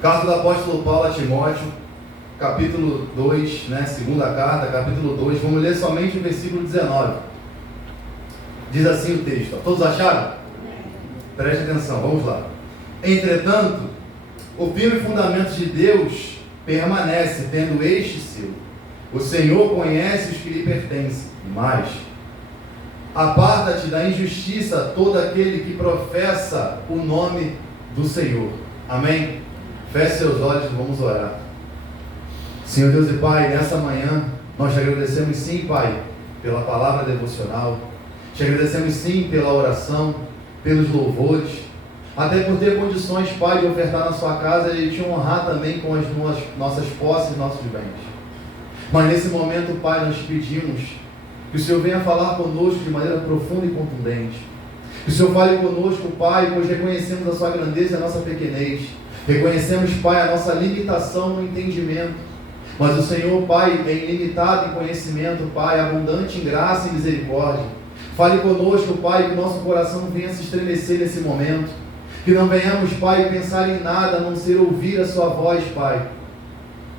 Carta do apóstolo Paulo a Timóteo, capítulo 2, segunda carta, capítulo 2, vamos ler somente o versículo 19. Diz assim o texto, todos acharam? Preste atenção, vamos lá. Entretanto, o firme fundamento de Deus permanece, tendo este selo: o Senhor conhece os que lhe pertencem, mas aparta-te da injustiça todo aquele que professa o nome do Senhor. Amém? Feche seus olhos e vamos orar. Senhor Deus e Pai, nessa manhã nós te agradecemos sim, Pai, pela palavra devocional, te agradecemos sim pela oração, pelos louvores, até por ter condições, Pai, de ofertar na sua casa e te honrar também com as nossas posses e nossos bens. Mas nesse momento, Pai, nós pedimos que o Senhor venha falar conosco de maneira profunda e contundente, que o Senhor fale conosco, Pai, pois reconhecemos a sua grandeza e a nossa pequenez, reconhecemos, Pai, a nossa limitação no entendimento, mas o Senhor, Pai, é ilimitado em conhecimento, Pai, abundante em graça e misericórdia. Fale conosco, Pai, que o nosso coração venha se estremecer nesse momento, que não venhamos, Pai, pensar em nada a não ser ouvir a sua voz, Pai,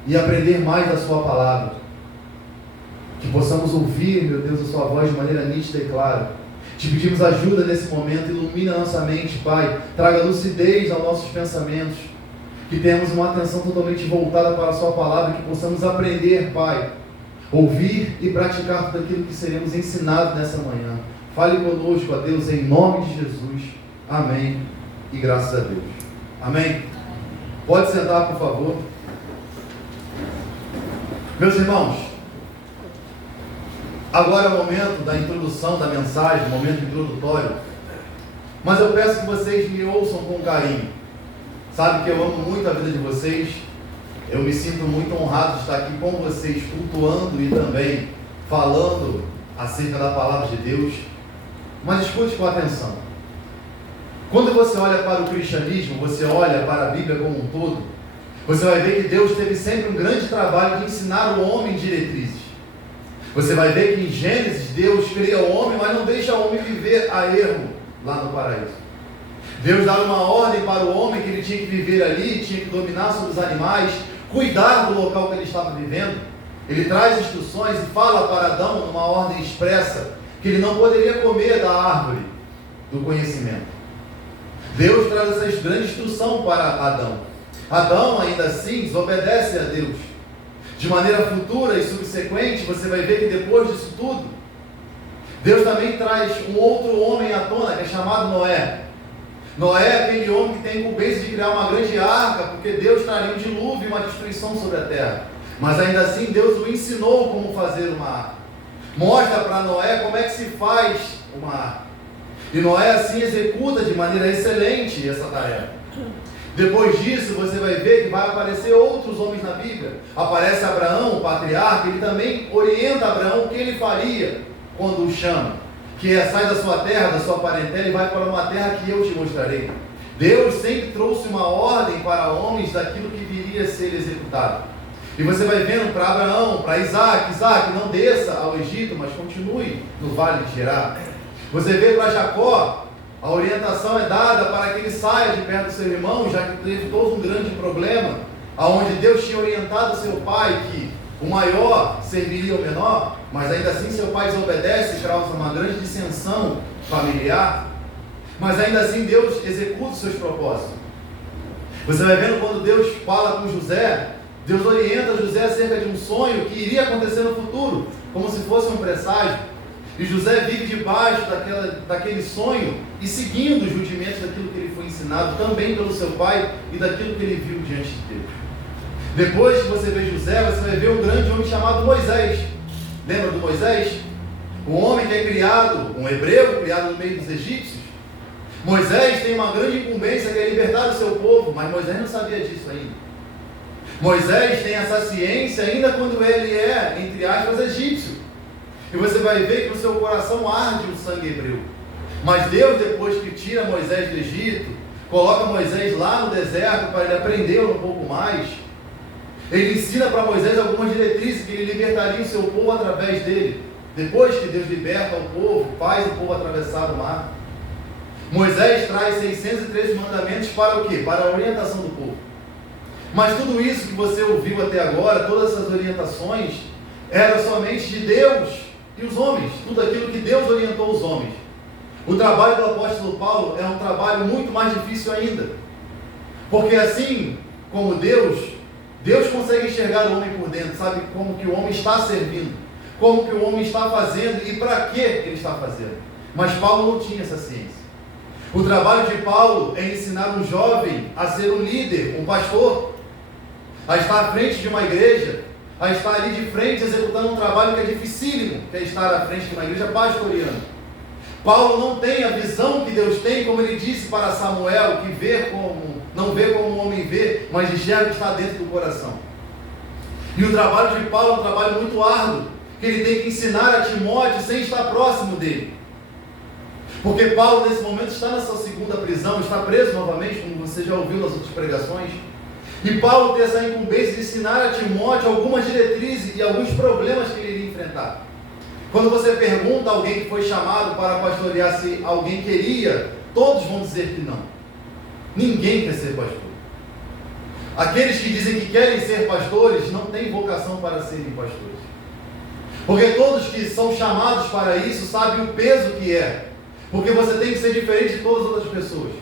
e aprender mais da sua palavra, que possamos ouvir, meu Deus, a sua voz de maneira nítida e clara. Te pedimos ajuda nesse momento, ilumina a nossa mente, Pai, traga lucidez aos nossos pensamentos, que tenhamos uma atenção totalmente voltada para a sua palavra, que possamos aprender, Pai, ouvir e praticar tudo aquilo que seremos ensinados nessa manhã. Fale conosco, ó Deus, em nome de Jesus. Amém. E graças a Deus. Amém. Pode sentar, por favor. Meus irmãos, agora é o momento da introdução da mensagem, momento introdutório. Mas eu peço que vocês me ouçam com carinho. Sabe que eu amo muito a vida de vocês. Eu me sinto muito honrado de estar aqui com vocês, cultuando e também falando acerca da palavra de Deus. Mas escute com atenção. Quando você olha para o cristianismo, você olha para a Bíblia como um todo, você vai ver que Deus teve sempre um grande trabalho de ensinar o homem diretrizes. Você vai ver que em Gênesis, Deus cria o homem, mas não deixa o homem viver a ermo lá no paraíso. Deus dá uma ordem para o homem que ele tinha que viver ali, tinha que dominar sobre os animais, cuidar do local que ele estava vivendo. Ele traz instruções e fala para Adão, numa ordem expressa, que ele não poderia comer da árvore do conhecimento. Deus traz essa grande instrução para Adão. Adão, ainda assim, desobedece a Deus. De maneira futura e subsequente, você vai ver que depois disso tudo, Deus também traz um outro homem à tona, que é chamado Noé. Noé é aquele homem que tem a incumbência de criar uma grande arca, porque Deus traria um dilúvio e uma destruição sobre a terra. Mas ainda assim, Deus o ensinou como fazer uma arca. Mostra para Noé como é que se faz uma arca. E Noé assim executa de maneira excelente essa tarefa. Depois disso, você vai ver que vai aparecer outros homens na Bíblia. Aparece Abraão, o patriarca, ele também orienta Abraão o que ele faria quando o chama. Que é, sai da sua terra, da sua parentela e vai para uma terra que eu te mostrarei. Deus sempre trouxe uma ordem para homens daquilo que viria a ser executado. E você vai vendo para Abraão, para Isaac, não desça ao Egito, mas continue no vale de Gerar. Você vê para Jacó, a orientação é dada para que ele saia de perto do seu irmão, já que teve todo um grande problema, aonde Deus tinha orientado seu pai que o maior serviria ao menor, mas ainda assim seu pai desobedece e causa uma grande dissensão familiar, mas ainda assim Deus executa os seus propósitos. Você vai vendo quando Deus fala com José, Deus orienta José acerca de um sonho que iria acontecer no futuro, como se fosse um presságio, e José vive debaixo daquele sonho e seguindo os rudimentos daquilo que ele foi ensinado também pelo seu pai e daquilo que ele viu diante de Deus. Depois que você vê José, você vai ver um grande homem chamado Moisés. Lembra do Moisés? Um homem que é criado, um hebreu criado no meio dos egípcios. Moisés tem uma grande incumbência que é libertar o seu povo, mas Moisés não sabia disso ainda. Moisés tem essa ciência ainda quando ele é, entre aspas, egípcio. E você vai ver que no seu coração arde o sangue hebreu. Mas Deus, depois que tira Moisés do Egito, coloca Moisés lá no deserto para ele aprender um pouco mais. Ele ensina para Moisés algumas diretrizes que ele libertaria o seu povo através dele. Depois que Deus liberta o povo, faz o povo atravessar o mar. Moisés traz 613 mandamentos para o quê? Para a orientação do povo. Mas tudo isso que você ouviu até agora, todas essas orientações, era somente de Deus e os homens, tudo aquilo que Deus orientou os homens. O trabalho do apóstolo Paulo é um trabalho muito mais difícil ainda, porque assim como Deus consegue enxergar o homem por dentro, sabe como que o homem está servindo, como que o homem está fazendo e para que ele está fazendo. Mas Paulo não tinha essa ciência. O trabalho de Paulo é ensinar um jovem a ser um líder, um pastor, a estar à frente de uma igreja, a estar ali de frente executando um trabalho que é dificílimo, que é estar à frente de uma igreja pastoreando. Paulo não tem a visão que Deus tem, como ele disse para Samuel, que não vê como o homem vê, mas enxerga o que está dentro do coração. E o trabalho de Paulo é um trabalho muito árduo, que ele tem que ensinar a Timóteo sem estar próximo dele. Porque Paulo nesse momento está na sua segunda prisão, está preso novamente, como você já ouviu nas outras pregações. E Paulo tem essa incumbência de ensinar a Timóteo algumas diretrizes e alguns problemas que ele iria enfrentar. Quando você pergunta a alguém que foi chamado para pastorear se alguém queria, todos vão dizer que não. Ninguém quer ser pastor. Aqueles que dizem que querem ser pastores não têm vocação para serem pastores. Porque todos que são chamados para isso sabem o peso que é. Porque você tem que ser diferente de todas as outras pessoas.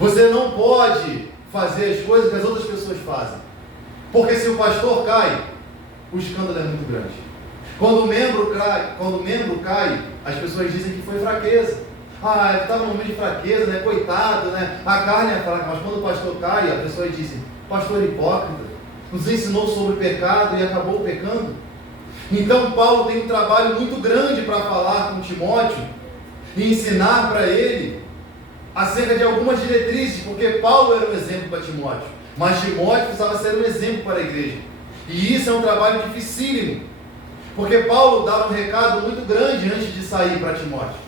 Você não pode fazer as coisas que as outras pessoas fazem. Porque se o pastor cai, o escândalo é muito grande. Quando o membro cai, as pessoas dizem que foi fraqueza. Ele estava num momento de fraqueza, né? Coitado, né? A carne é fraca, mas quando o pastor cai, as pessoas dizem, pastor hipócrita, nos ensinou sobre o pecado e acabou pecando. Então Paulo tem um trabalho muito grande para falar com Timóteo e ensinar para ele acerca de algumas diretrizes, porque Paulo era um exemplo para Timóteo, mas Timóteo precisava ser um exemplo para a igreja. E isso é um trabalho dificílimo, porque Paulo dava um recado muito grande antes de sair para Timóteo.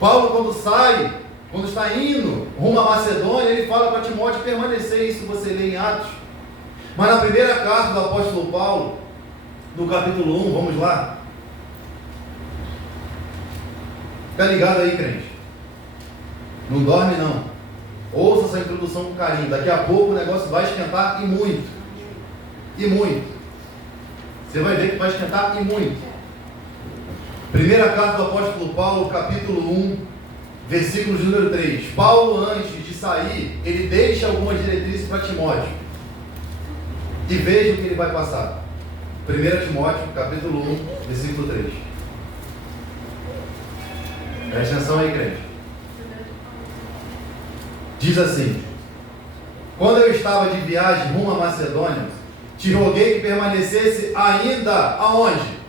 Paulo, quando está indo rumo à Macedônia, ele fala para Timóteo permanecer, isso você lê em Atos. Mas na primeira carta do apóstolo Paulo, no capítulo 1, vamos lá. Fica ligado aí, crente. Não dorme não. Ouça essa introdução com carinho. Daqui a pouco o negócio vai esquentar e muito. E muito. Você vai ver que vai esquentar e muito. Primeira carta do apóstolo Paulo, capítulo 1, versículo número 3. Paulo, antes de sair, ele deixa algumas diretrizes para Timóteo. E veja o que ele vai passar. 1 Timóteo, capítulo 1, versículo 3. Presta atenção aí, crente. Diz assim: quando eu estava de viagem rumo à Macedônia, te roguei que permanecesse ainda aonde?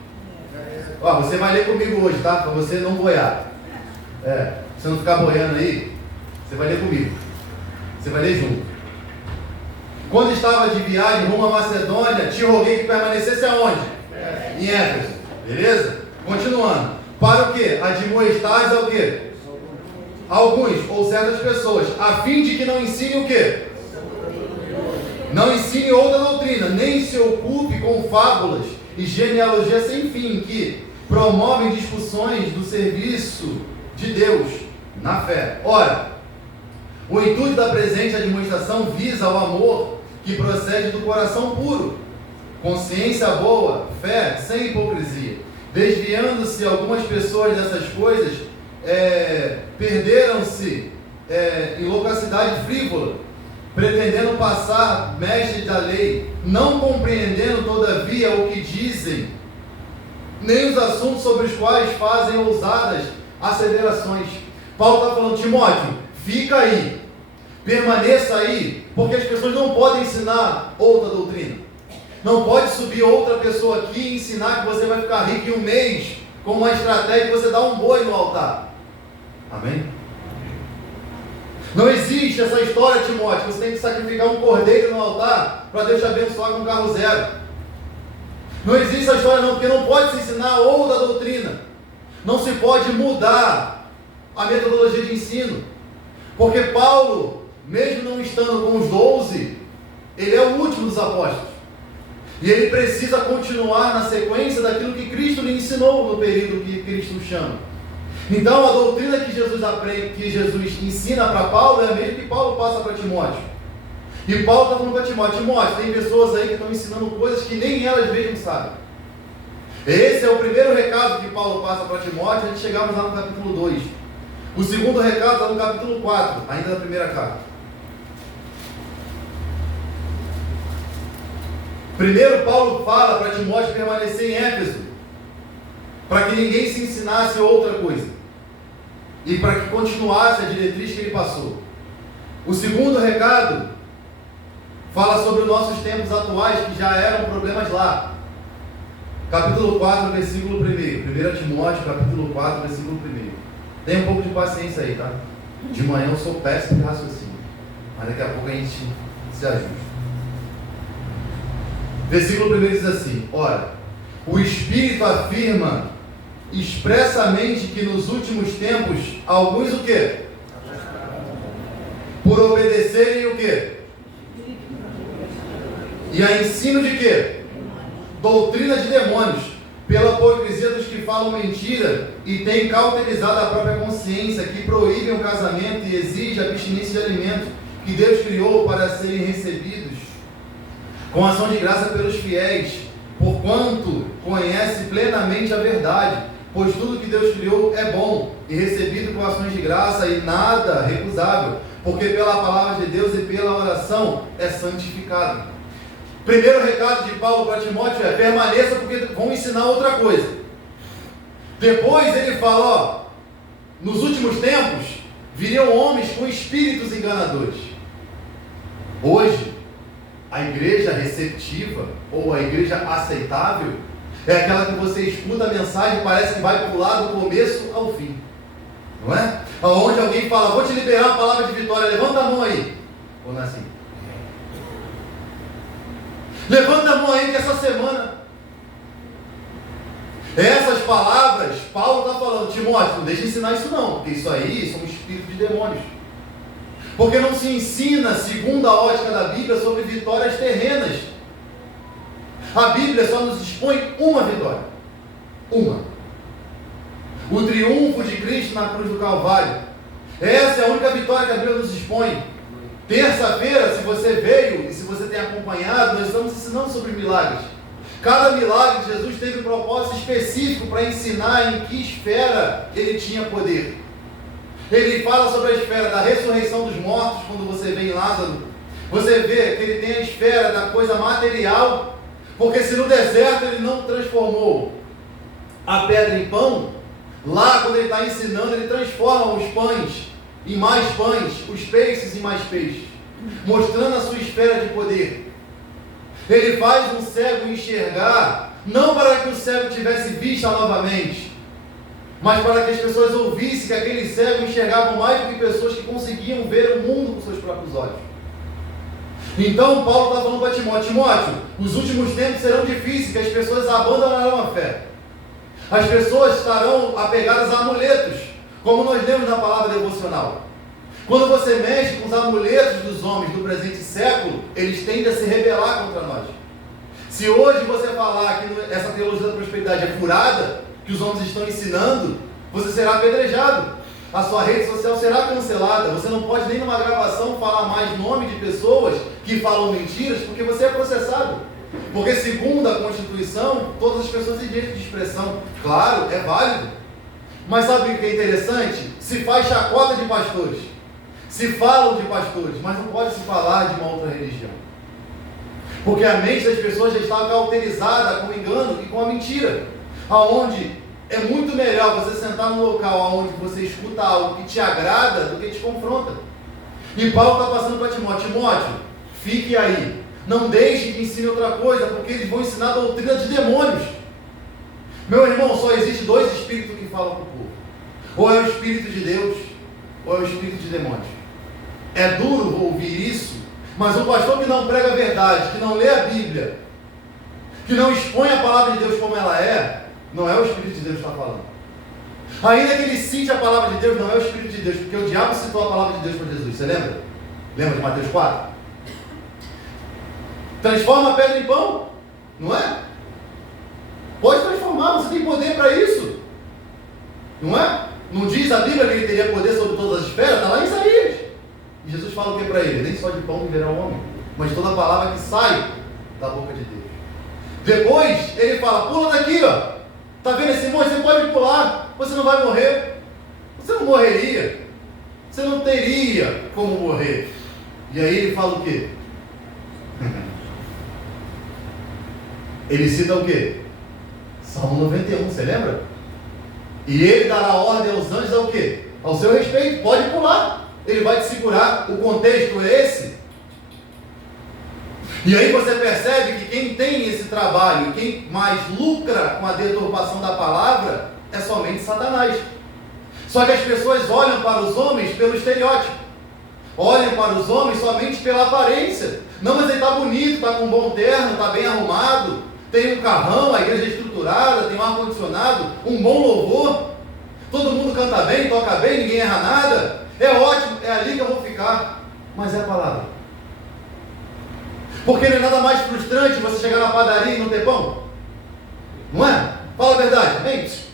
Você vai ler comigo hoje, tá? Para você não boiar. Você não ficar boiando aí, você vai ler comigo. Você vai ler junto. Quando estava de viagem rumo à Macedônia, te roguei que permanecesse aonde? Em Éfeso. Beleza? Continuando. Para o quê? Admoestares ao quê? Alguns, ou certas pessoas, a fim de que não ensine o quê? Não ensine outra doutrina, nem se ocupe com fábulas e genealogia sem fim, que promovem discussões do serviço de Deus na fé. Ora, o intuito da presente administração visa o amor que procede do coração puro, consciência boa, fé sem hipocrisia. Desviando-se algumas pessoas dessas coisas, perderam-se em loquacidade frívola, pretendendo passar mestres da lei, não compreendendo todavia o que dizem, nem os assuntos sobre os quais fazem ousadas asseverações. Paulo está falando, Timóteo, fica aí, permaneça aí, porque as pessoas não podem ensinar outra doutrina. Não pode subir outra pessoa aqui e ensinar que você vai ficar rico em um mês, com uma estratégia que você dá um boi no altar. Amém? Não existe essa história, Timóteo, você tem que sacrificar um cordeiro no altar para Deus te abençoar com um carro zero. Não existe essa história não, porque não pode se ensinar outra doutrina. Não se pode mudar a metodologia de ensino. Porque Paulo, mesmo não estando com os 12, ele é o último dos apóstolos. E ele precisa continuar na sequência daquilo que Cristo lhe ensinou no período que Cristo chama. Então a doutrina que Jesus ensina para Paulo é a mesma que Paulo passa para Timóteo. E Paulo está falando para Timóteo: Timóteo, tem pessoas aí que estão ensinando coisas que nem elas mesmas sabem. Esse é o primeiro recado que Paulo passa para Timóteo, antes de chegarmos lá no capítulo 2. O segundo recado está no capítulo 4, ainda na primeira carta. Primeiro, Paulo fala para Timóteo permanecer em Éfeso, para que ninguém se ensinasse outra coisa, e para que continuasse a diretriz que ele passou. O segundo recado fala sobre os nossos tempos atuais, que já eram problemas lá. Capítulo 4, versículo 1. 1 Timóteo, capítulo 4, versículo 1. Tenha um pouco de paciência aí, tá? De manhã eu sou péssimo de raciocínio, mas daqui a pouco a gente se ajusta. Versículo 1 diz assim: ora, o Espírito afirma expressamente que nos últimos tempos, alguns o quê? Por obedecerem o quê? E a ensino de quê? Doutrina de demônios, pela hipocrisia dos que falam mentira e têm cauterizado a própria consciência, que proíbem o casamento e exigem a abstinência de alimentos que Deus criou para serem recebidos com ação de graça pelos fiéis, porquanto conhece plenamente a verdade, pois tudo que Deus criou é bom e recebido com ações de graça e nada recusável, porque pela palavra de Deus e pela oração é santificado. Primeiro recado de Paulo para Timóteo é: permaneça, porque vão ensinar outra coisa. Depois ele fala: ó, nos últimos tempos viriam homens com espíritos enganadores. Hoje, a igreja receptiva ou a igreja aceitável é aquela que você escuta a mensagem e parece que vai pular do começo ao fim, não é? Onde alguém fala: vou te liberar a palavra de vitória, levanta a mão aí. Ou não é assim? Levanta a mão aí que essa semana, essas palavras, Paulo está falando: Timóteo, não deixa de ensinar isso não, porque isso aí são espíritos de demônios. Porque não se ensina, segundo a ótica da Bíblia, sobre vitórias terrenas. A Bíblia só nos expõe uma vitória. Uma. O triunfo de Cristo na cruz do Calvário. Essa é a única vitória que a Bíblia nos expõe. Terça-feira, se você veio e se você tem acompanhado, nós estamos ensinando sobre milagres. Cada milagre de Jesus teve um propósito específico para ensinar em que esfera ele tinha poder. Ele fala sobre a esfera da ressurreição dos mortos, quando você vê em Lázaro. Você vê que ele tem a esfera da coisa material, porque se no deserto ele não transformou a pedra em pão, lá quando ele está ensinando, ele transforma os pães em mais pães, os peixes em mais peixes, mostrando a sua esfera de poder. Ele faz um cego enxergar, não para que o cego tivesse vista novamente, mas para que as pessoas ouvissem que aquele cego enxergavam mais do que pessoas que conseguiam ver o mundo com seus próprios olhos. Então Paulo está falando para Timóteo: Timóteo, os últimos tempos serão difíceis, que as pessoas abandonarão a fé. As pessoas estarão apegadas a amuletos, como nós lemos na palavra devocional. Quando você mexe com os amuletos dos homens do presente século, eles tendem a se rebelar contra nós. Se hoje você falar que essa teologia da prosperidade é furada, que os homens estão ensinando, você será apedrejado. A sua rede social será cancelada. Você não pode nem numa gravação falar mais nome de pessoas que falam mentiras, porque você é processado. Porque segundo a Constituição, todas as pessoas têm direito de expressão. Claro, é válido. Mas sabe o que é interessante? Se faz chacota de pastores, se falam de pastores, mas não pode se falar de uma outra religião, porque a mente das pessoas já está cauterizada com o engano e com a mentira, aonde é muito melhor você sentar num local onde você escuta algo que te agrada do que te confronta. E Paulo está passando para Timóteo: Timóteo, fique aí, não deixe que ensine outra coisa, porque eles vão ensinar a doutrina de demônios. Meu irmão, só existe dois espíritos que falam com o povo: ou é o Espírito de Deus, ou é o Espírito de demônios. É duro ouvir isso, mas um pastor que não prega a verdade, que não lê a Bíblia, que não expõe a palavra de Deus como ela é, não é o Espírito de Deus que está falando. Ainda que ele cite a palavra de Deus, não é o Espírito de Deus, porque o diabo citou a palavra de Deus para Jesus. Você lembra? Lembra de Mateus 4? Transforma a pedra em pão, não é? Pode transformar, você tem poder para isso, não é? Não diz a Bíblia que ele teria poder sobre todas as esferas? Está lá em Isaías. E Jesus fala o que para ele? Nem só de pão viverá o homem. mas toda palavra que sai da boca de Deus. Depois ele fala, pula daqui, ó. Está vendo esse monte? Você pode pular, você não vai morrer. Você não morreria. Você não teria como morrer. E aí ele fala o quê? Ele cita o quê? Salmo 91, você lembra? E ele dará ordem aos anjos ao quê? Ao seu respeito, pode pular. Ele vai te segurar. O contexto é esse. E aí você percebe que quem tem esse trabalho, quem mais lucra com a deturpação da palavra, é somente Satanás. Só que as pessoas olham para os homens pelo estereótipo. Olham para os homens somente pela aparência. Não, mas ele está bonito, está com um bom terno, está bem arrumado, tem um carrão, a igreja é estruturada, tem um ar-condicionado, um bom louvor, todo mundo canta bem, toca bem, ninguém erra nada, é ótimo, é ali que eu vou ficar. Mas é a palavra. Porque não é nada mais frustrante você chegar na padaria e não ter pão? Não é? Fala a verdade, mente.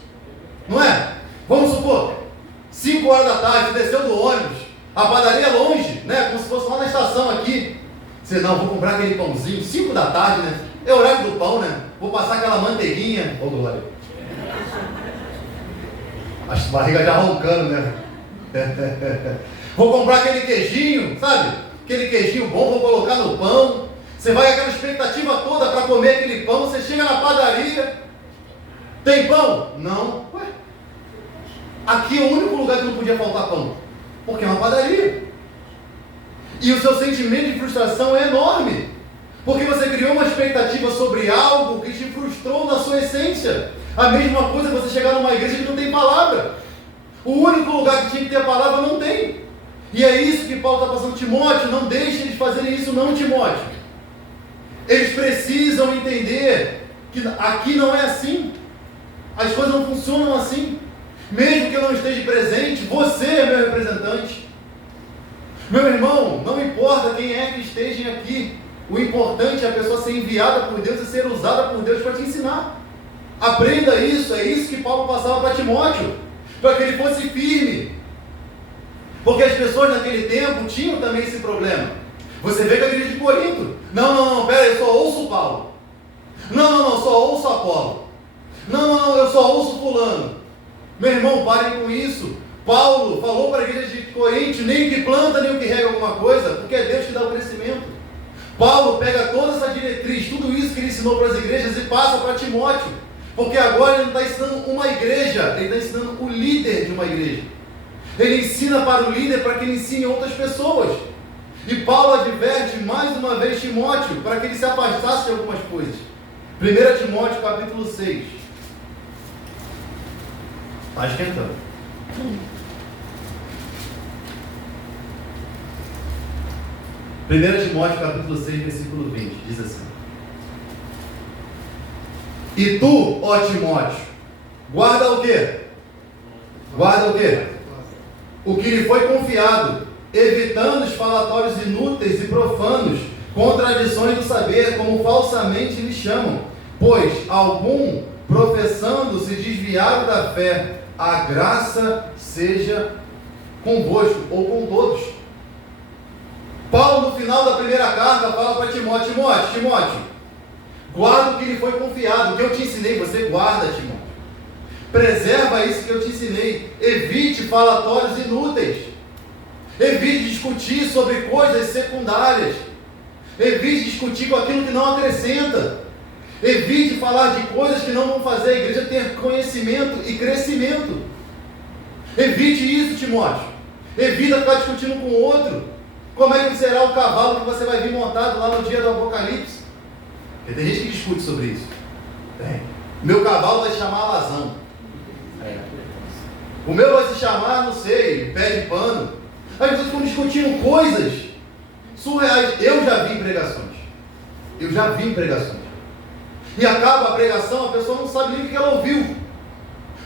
Não é? Vamos supor, 5 horas da tarde, você desceu do ônibus, a padaria é longe, né? Como se fosse lá na estação aqui. Você, não, vou comprar aquele pãozinho, 5 da tarde, né? É o horário do pão, né? Vou passar aquela manteiguinha. Ô, glória. A barriga já roncando, né? Vou comprar aquele queijinho, sabe? Aquele queijinho bom, vou colocar no pão. Você vai com aquela expectativa toda para comer aquele pão. Você chega na padaria. Tem pão? Não. Ué. Aqui é o único lugar que não podia faltar pão. Porque é uma padaria. E o seu sentimento de frustração é enorme. Porque você criou uma expectativa sobre algo que te frustrou na sua essência. A mesma coisa é você chegar numa igreja que não tem palavra. O único lugar que tinha que ter a palavra não tem. E é isso que Paulo está passando. Timóteo, não deixe eles fazerem isso não, Timóteo. Eles precisam entender que aqui não é assim. As coisas não funcionam assim. Mesmo que eu não esteja presente, você é meu representante. Meu irmão, não importa quem é que esteja aqui. O importante é a pessoa ser enviada por Deus e ser usada por Deus para te ensinar. Aprenda isso, é isso que Paulo passava para Timóteo, para que ele fosse firme. Porque as pessoas naquele tempo tinham também esse problema. Você vê que a igreja de Corinto, não, pera, eu só ouço Paulo. Não, só ouço Apolo. Não, eu só ouço fulano. Meu irmão, parem com isso. Paulo falou para a igreja de Corinto, nem o que planta, nem o que rega alguma coisa, porque é Deus que dá o crescimento. Paulo pega toda essa diretriz, tudo isso que ele ensinou para as igrejas e passa para Timóteo. Porque agora ele não está ensinando uma igreja, ele está ensinando o líder de uma igreja. Ele ensina para o líder para que ele ensine outras pessoas. E Paulo adverte mais uma vez Timóteo para que ele se afastasse de algumas coisas. 1 Timóteo capítulo 6. Está esquentando. 1 Timóteo capítulo 6, versículo 20, diz assim: E tu, ó Timóteo, guarda o quê? Guarda o quê? O que lhe foi confiado, evitando os falatórios inúteis e profanos, contradições do saber, como falsamente lhe chamam, pois algum, professando, se desviaram da fé. A graça seja convosco, ou com todos. Paulo, no final da primeira carta, fala para Timóteo: Timóteo, guarda o que lhe foi confiado, o que eu te ensinei, você guarda, Timóteo. Preserva isso que eu te ensinei. Evite falatórios inúteis. Evite discutir sobre coisas secundárias. Evite discutir com aquilo que não acrescenta. Evite falar de coisas que não vão fazer a igreja ter conhecimento e crescimento. Evite isso, Timóteo. Evita ficar discutindo com o outro. Como é que será o cavalo que você vai vir montado lá no dia do Apocalipse? Porque tem gente que discute sobre isso. Meu cavalo vai se chamar alazão. O meu vai se chamar, não sei, pé de pano. As pessoas ficam discutindo coisas surreais. Eu já vi em pregações. E acaba a pregação, a pessoa não sabe nem o que ela ouviu.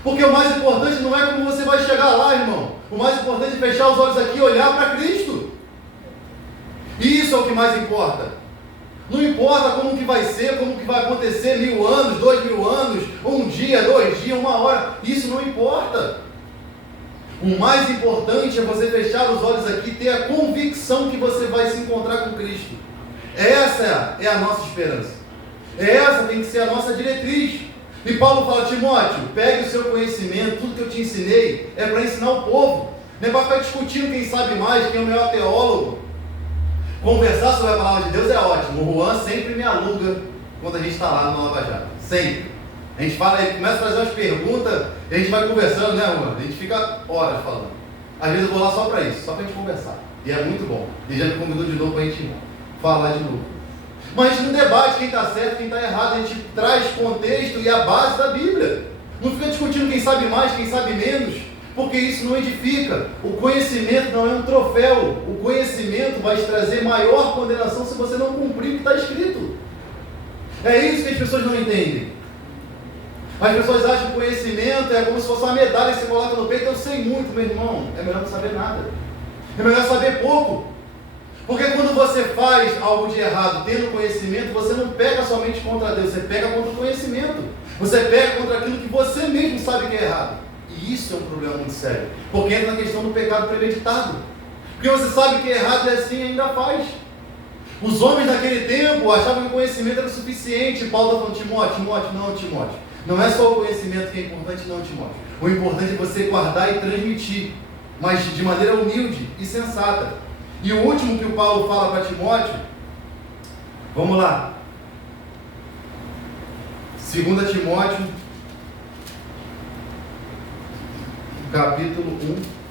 Porque o mais importante não é como você vai chegar lá, irmão. O mais importante é fechar os olhos aqui e olhar para Cristo. Isso é o que mais importa. Não importa como que vai ser, como que vai acontecer 1000 anos, 2000 anos, um dia, 2 dias, 1 hora. Isso não importa. O mais importante é você fechar os olhos aqui e ter a convicção que você vai se encontrar com Cristo. Essa é a nossa esperança. Essa tem que ser a nossa diretriz. E Paulo fala: Timóteo, pegue o seu conhecimento, tudo que eu te ensinei é para ensinar o povo. Não é para ficar discutindo quem sabe mais, quem é o melhor teólogo. Conversar sobre a palavra de Deus é ótimo. O Juan sempre me aluga quando a gente está lá no Lava Jato. Sempre. A gente fala, ele começa a fazer umas perguntas e a gente vai conversando, né, Juan? A gente fica horas falando. Às vezes eu vou lá só para isso, só para a gente conversar. E é muito bom. Ele já me convidou de novo para a gente falar de novo. Mas a gente não debate quem está certo, quem está errado. A gente traz contexto e a base da Bíblia. Não fica discutindo quem sabe mais, quem sabe menos, porque isso não edifica. O conhecimento não é um troféu. O conhecimento vai te trazer maior condenação se você não cumprir o que está escrito. É isso que as pessoas não entendem. As pessoas acham que o conhecimento é como se fosse uma medalha que você coloca no peito. Eu sei muito, meu irmão. É melhor não saber nada. É melhor saber pouco. Porque quando você faz algo de errado tendo conhecimento, você não pega somente contra Deus, você pega contra o conhecimento. Você pega contra aquilo que você mesmo sabe que é errado. E isso é um problema muito sério. Porque entra na questão do pecado premeditado. Porque você sabe que é errado e assim ainda faz. Os homens naquele tempo achavam que o conhecimento era suficiente. Paulo está falando: Timóteo. Não é só o conhecimento que é importante, não, Timóteo. O importante é você guardar e transmitir, mas de maneira humilde e sensata. E o último que o Paulo fala para Timóteo, vamos lá. 2 Timóteo, capítulo 1.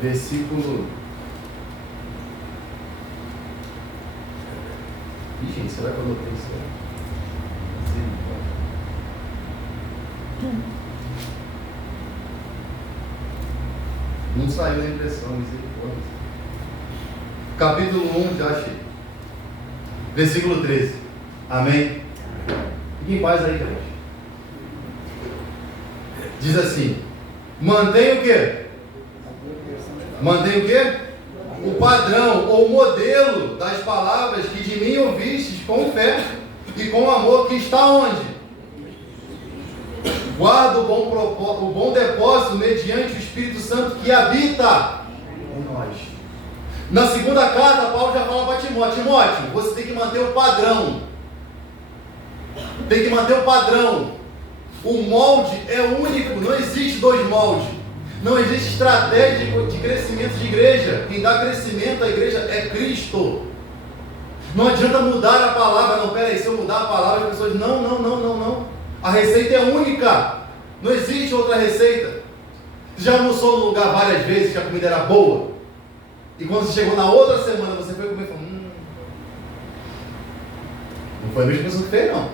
Versículo... Ih, gente, será que eu anotei isso aí? Não saiu a impressão, misericórdia. Capítulo 1, já achei. Versículo 13. Amém? Fique em paz aí, gente. Diz assim: mantém o quê? Mantém o quê? O padrão ou modelo das palavras que de mim ouvistes com fé e com amor, que está onde? Guarda o bom depósito mediante o Espírito Santo que habita em nós. Na segunda carta, Paulo já fala para Timóteo: Timóteo, você tem que manter o padrão. Tem que manter o padrão. O molde é único, não existe dois moldes. Não existe estratégia de crescimento de igreja. Quem dá crescimento à igreja é Cristo. Não adianta mudar a palavra. Não, peraí, se eu mudar a palavra, as pessoas, não. A receita é única. Não existe outra receita. Você já almoçou no lugar várias vezes que a comida era boa? E quando você chegou na outra semana, você foi comer e falou: não foi a mesma pessoa que fez, não.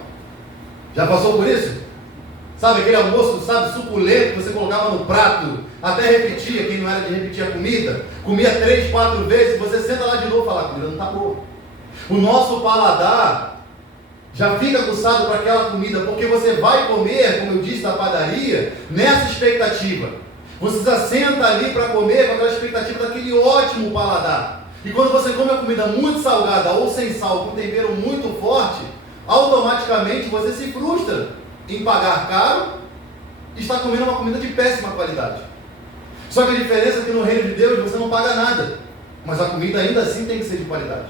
Já passou por isso? Sabe aquele almoço, suculento, que você colocava no prato, até repetia, quem não era de repetir a comida, comia 3, 4 vezes, você senta lá de novo e fala: a comida não está boa. O nosso paladar já fica aguçado para aquela comida, porque você vai comer, como eu disse, na padaria, nessa expectativa. Você já senta ali para comer com aquela expectativa daquele ótimo paladar. E quando você come a comida muito salgada ou sem sal, com tempero muito forte, automaticamente você se frustra em pagar caro e está comendo uma comida de péssima qualidade. Só que a diferença é que no reino de Deus você não paga nada, mas a comida ainda assim tem que ser de qualidade.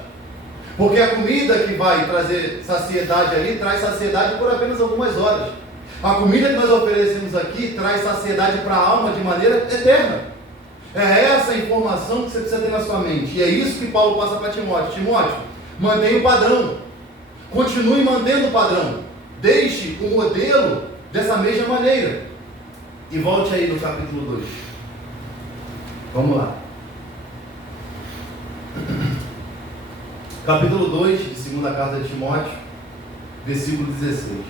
Porque a comida que vai trazer saciedade ali, traz saciedade por apenas algumas horas. A comida que nós oferecemos aqui traz saciedade para a alma de maneira eterna. É essa informação que você precisa ter na sua mente. E é isso que Paulo passa para Timóteo. Timóteo, mantenha o padrão. Continue mantendo o padrão. Deixe o modelo dessa mesma maneira. E volte aí no capítulo 2. Vamos lá. Capítulo 2 de 2ª carta de Timóteo, versículo 16.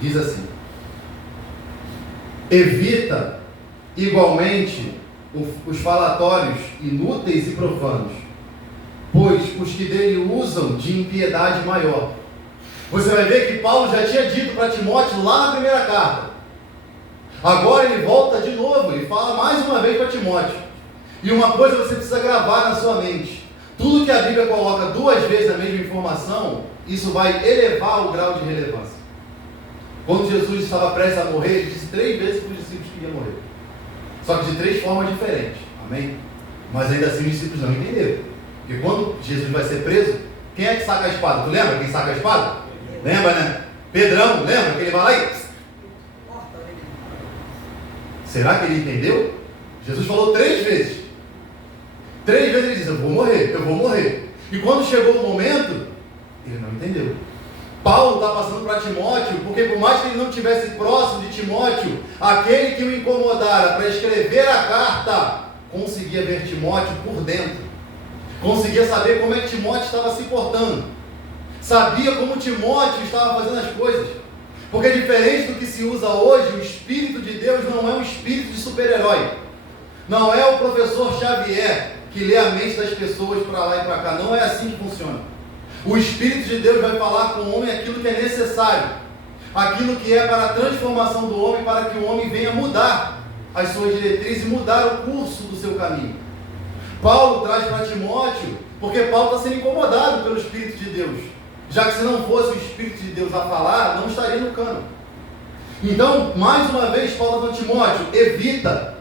Diz assim: evita igualmente os falatórios inúteis e profanos, pois os que dele usam de impiedade maior. Você vai ver que Paulo já tinha dito para Timóteo lá na primeira carta. Agora ele volta de novo e fala mais uma vez para Timóteo. E uma coisa você precisa gravar na sua mente: tudo que a Bíblia coloca 2 vezes a mesma informação, isso vai elevar o grau de relevância. Quando Jesus estava prestes a morrer, ele disse 3 vezes para os discípulos que ia morrer. Só que de 3 formas diferentes. Amém? Mas ainda assim os discípulos não entenderam. Porque quando Jesus vai ser preso, quem é que saca a espada? Tu lembra quem saca a espada? Lembra, né? Pedrão, lembra que ele vai lá e... Será que ele entendeu? Jesus falou 3 vezes. 3 vezes ele disse, eu vou morrer, eu vou morrer. E quando chegou o momento, ele não entendeu. Paulo está passando para Timóteo, porque por mais que ele não estivesse próximo de Timóteo, aquele que o incomodara para escrever a carta, conseguia ver Timóteo por dentro. Conseguia saber como é que Timóteo estava se portando. Sabia como Timóteo estava fazendo as coisas. Porque diferente do que se usa hoje, o Espírito de Deus não é um espírito de super-herói. Não é o professor Xavier que lê a mente das pessoas para lá e para cá. Não é assim que funciona. O Espírito de Deus vai falar com o homem aquilo que é necessário. Aquilo que é para a transformação do homem, para que o homem venha mudar as suas diretrizes e mudar o curso do seu caminho. Paulo traz para Timóteo, porque Paulo está sendo incomodado pelo Espírito de Deus. Já que se não fosse o Espírito de Deus a falar, não estaria no cano. Então, mais uma vez, Paulo para Timóteo, evita.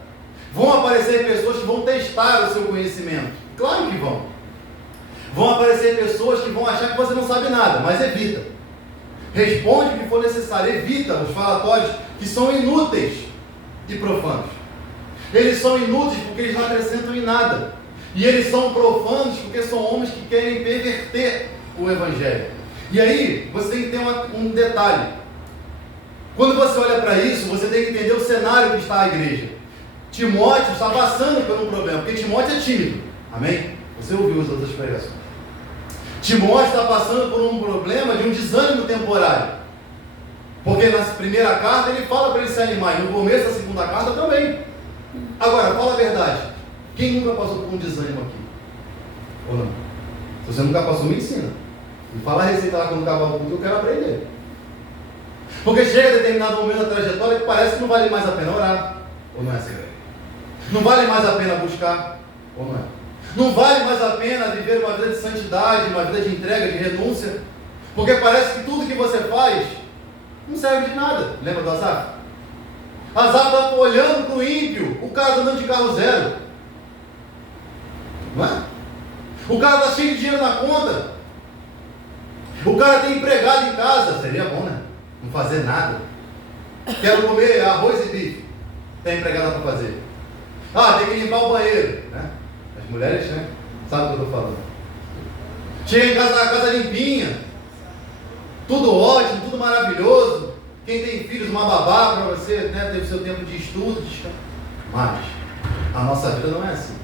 Vão aparecer pessoas que vão testar o seu conhecimento. Claro que vão. Vão aparecer pessoas que vão achar que você não sabe nada, mas evita. Responde o que for necessário, evita os falatórios que são inúteis e profanos. Eles são inúteis porque eles não acrescentam em nada. E eles são profanos porque são homens que querem perverter o Evangelho. E aí, você tem que ter um detalhe. Quando você olha para isso, você tem que entender o cenário que está a igreja. Timóteo está passando por um problema, porque Timóteo é tímido. Amém? Você ouviu as outras pregações. Timóteo está passando por um problema de um desânimo temporário. Porque na primeira carta ele fala para ele se animar, e no começo da segunda carta também. Agora, fala a verdade. Quem nunca passou por um desânimo aqui? Ou não? Se você nunca passou, me ensina. E fala a receita lá quando acabar o culto, eu quero aprender. Porque chega a determinado momento da trajetória que parece que não vale mais a pena orar. Ou não é assim? Não vale mais a pena buscar. Ou não é? Não vale mais a pena viver uma vida de santidade, uma vida de entrega, de renúncia. Porque parece que tudo que você faz não serve de nada. Lembra do Asaf? Asaf está olhando para o ímpio, o cara está andando de carro zero. Não é? O cara está cheio de dinheiro na conta. O cara tem empregado em casa. Seria bom, né? Não fazer nada. Quero comer arroz e bife. Tem empregada para fazer. Ah, tem que limpar o banheiro, né? As mulheres, né? Sabem o que eu estou falando. Chega em casa, a casa limpinha. Tudo ótimo, tudo maravilhoso. Quem tem filhos, uma babá para você, né? Teve seu tempo de estudo. Mas a nossa vida não é assim.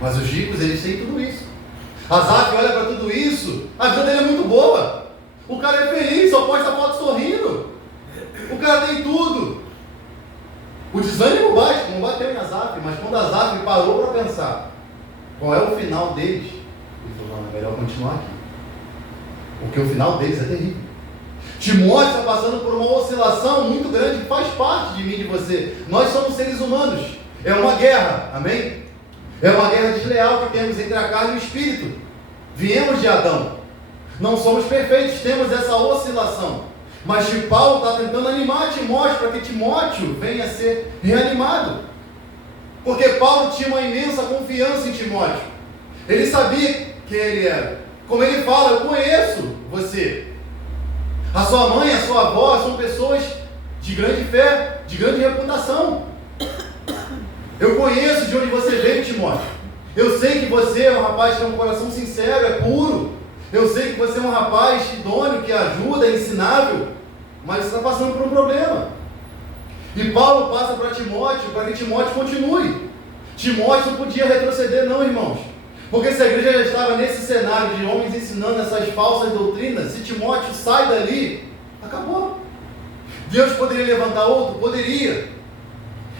Mas os ricos, eles têm tudo isso. Asaf olha para tudo isso, a vida dele é muito boa. O cara é feliz, só posta foto sorrindo. O cara tem tudo. O desânimo bate, não bateu em Asaf, mas quando Asaf parou para pensar qual é o final deles, ele falou, não, é melhor continuar aqui. Porque o final deles é terrível. Timóteo está passando por uma oscilação muito grande que faz parte de mim e de você. Nós somos seres humanos. É uma guerra, amém? É uma guerra desleal que temos entre a carne e o espírito. Viemos de Adão. Não somos perfeitos, temos essa oscilação. Mas Paulo está tentando animar Timóteo para que Timóteo venha a ser reanimado. Porque Paulo tinha uma imensa confiança em Timóteo. Ele sabia quem ele era. Como ele fala, eu conheço você. A sua mãe, a sua avó são pessoas de grande fé, de grande reputação. Eu conheço de onde você veio, Timóteo. Eu sei que você é um rapaz que tem um coração sincero, é puro. Eu sei que você é um rapaz idôneo, que ajuda, é ensinável. Mas você está passando por um problema. E Paulo passa para Timóteo, para que Timóteo continue. Timóteo não podia retroceder não, irmãos. Porque se a igreja já estava nesse cenário de homens ensinando essas falsas doutrinas, se Timóteo sai dali, acabou. Deus poderia levantar outro? Poderia.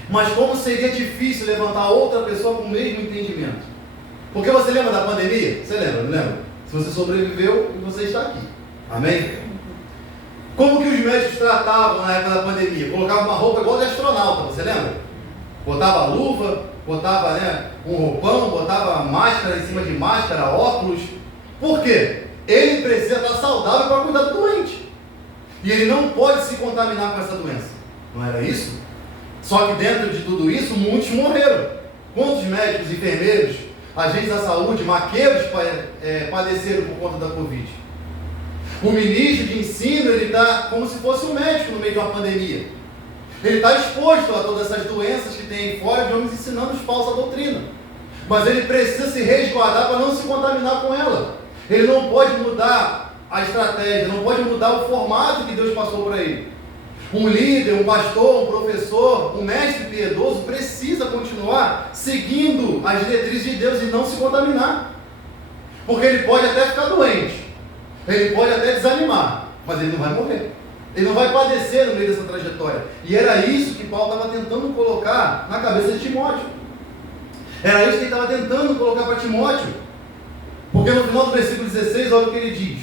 Mas como seria difícil levantar outra pessoa com o mesmo entendimento? Porque você lembra da pandemia? Você lembra, não lembra? Se você sobreviveu, você está aqui. Amém? Como que os médicos tratavam na época da pandemia? Colocavam uma roupa igual de astronauta, você lembra? Botava luva, botava, né, um roupão, botava máscara em cima de máscara, óculos. Por quê? Ele precisa estar saudável para cuidar do doente. E ele não pode se contaminar com essa doença. Não era isso? Só que dentro de tudo isso, muitos morreram. Quantos médicos, enfermeiros, agentes da saúde, maqueiros padeceram por conta da Covid? O ministro de ensino, ele está como se fosse um médico no meio de uma pandemia. Ele está exposto a todas essas doenças que tem aí fora de homens ensinando falsa doutrina. Mas ele precisa se resguardar para não se contaminar com ela. Ele não pode mudar a estratégia, não pode mudar o formato que Deus passou para ele. Um líder, um pastor, um professor, um mestre piedoso precisa continuar seguindo as diretrizes de Deus e não se contaminar. Porque ele pode até ficar doente, ele pode até desanimar, mas ele não vai morrer. Ele não vai padecer no meio dessa trajetória. E era isso que Paulo estava tentando colocar na cabeça de Timóteo. Era isso que ele estava tentando colocar para Timóteo. Porque no final do versículo 16, olha o que ele diz.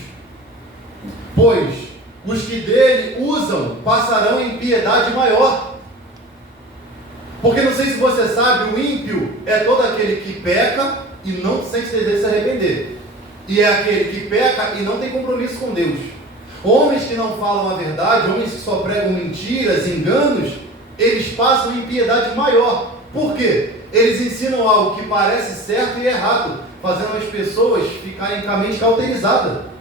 Pois os que dele usam passarão em piedade maior. Porque não sei se você sabe, o ímpio é todo aquele que peca e não sente desejo de se arrepender. E é aquele que peca e não tem compromisso com Deus. Homens que não falam a verdade, homens que só pregam mentiras, enganos, eles passam em piedade maior. Por quê? Eles ensinam algo que parece certo e errado, fazendo as pessoas ficarem com a mente cauterizada.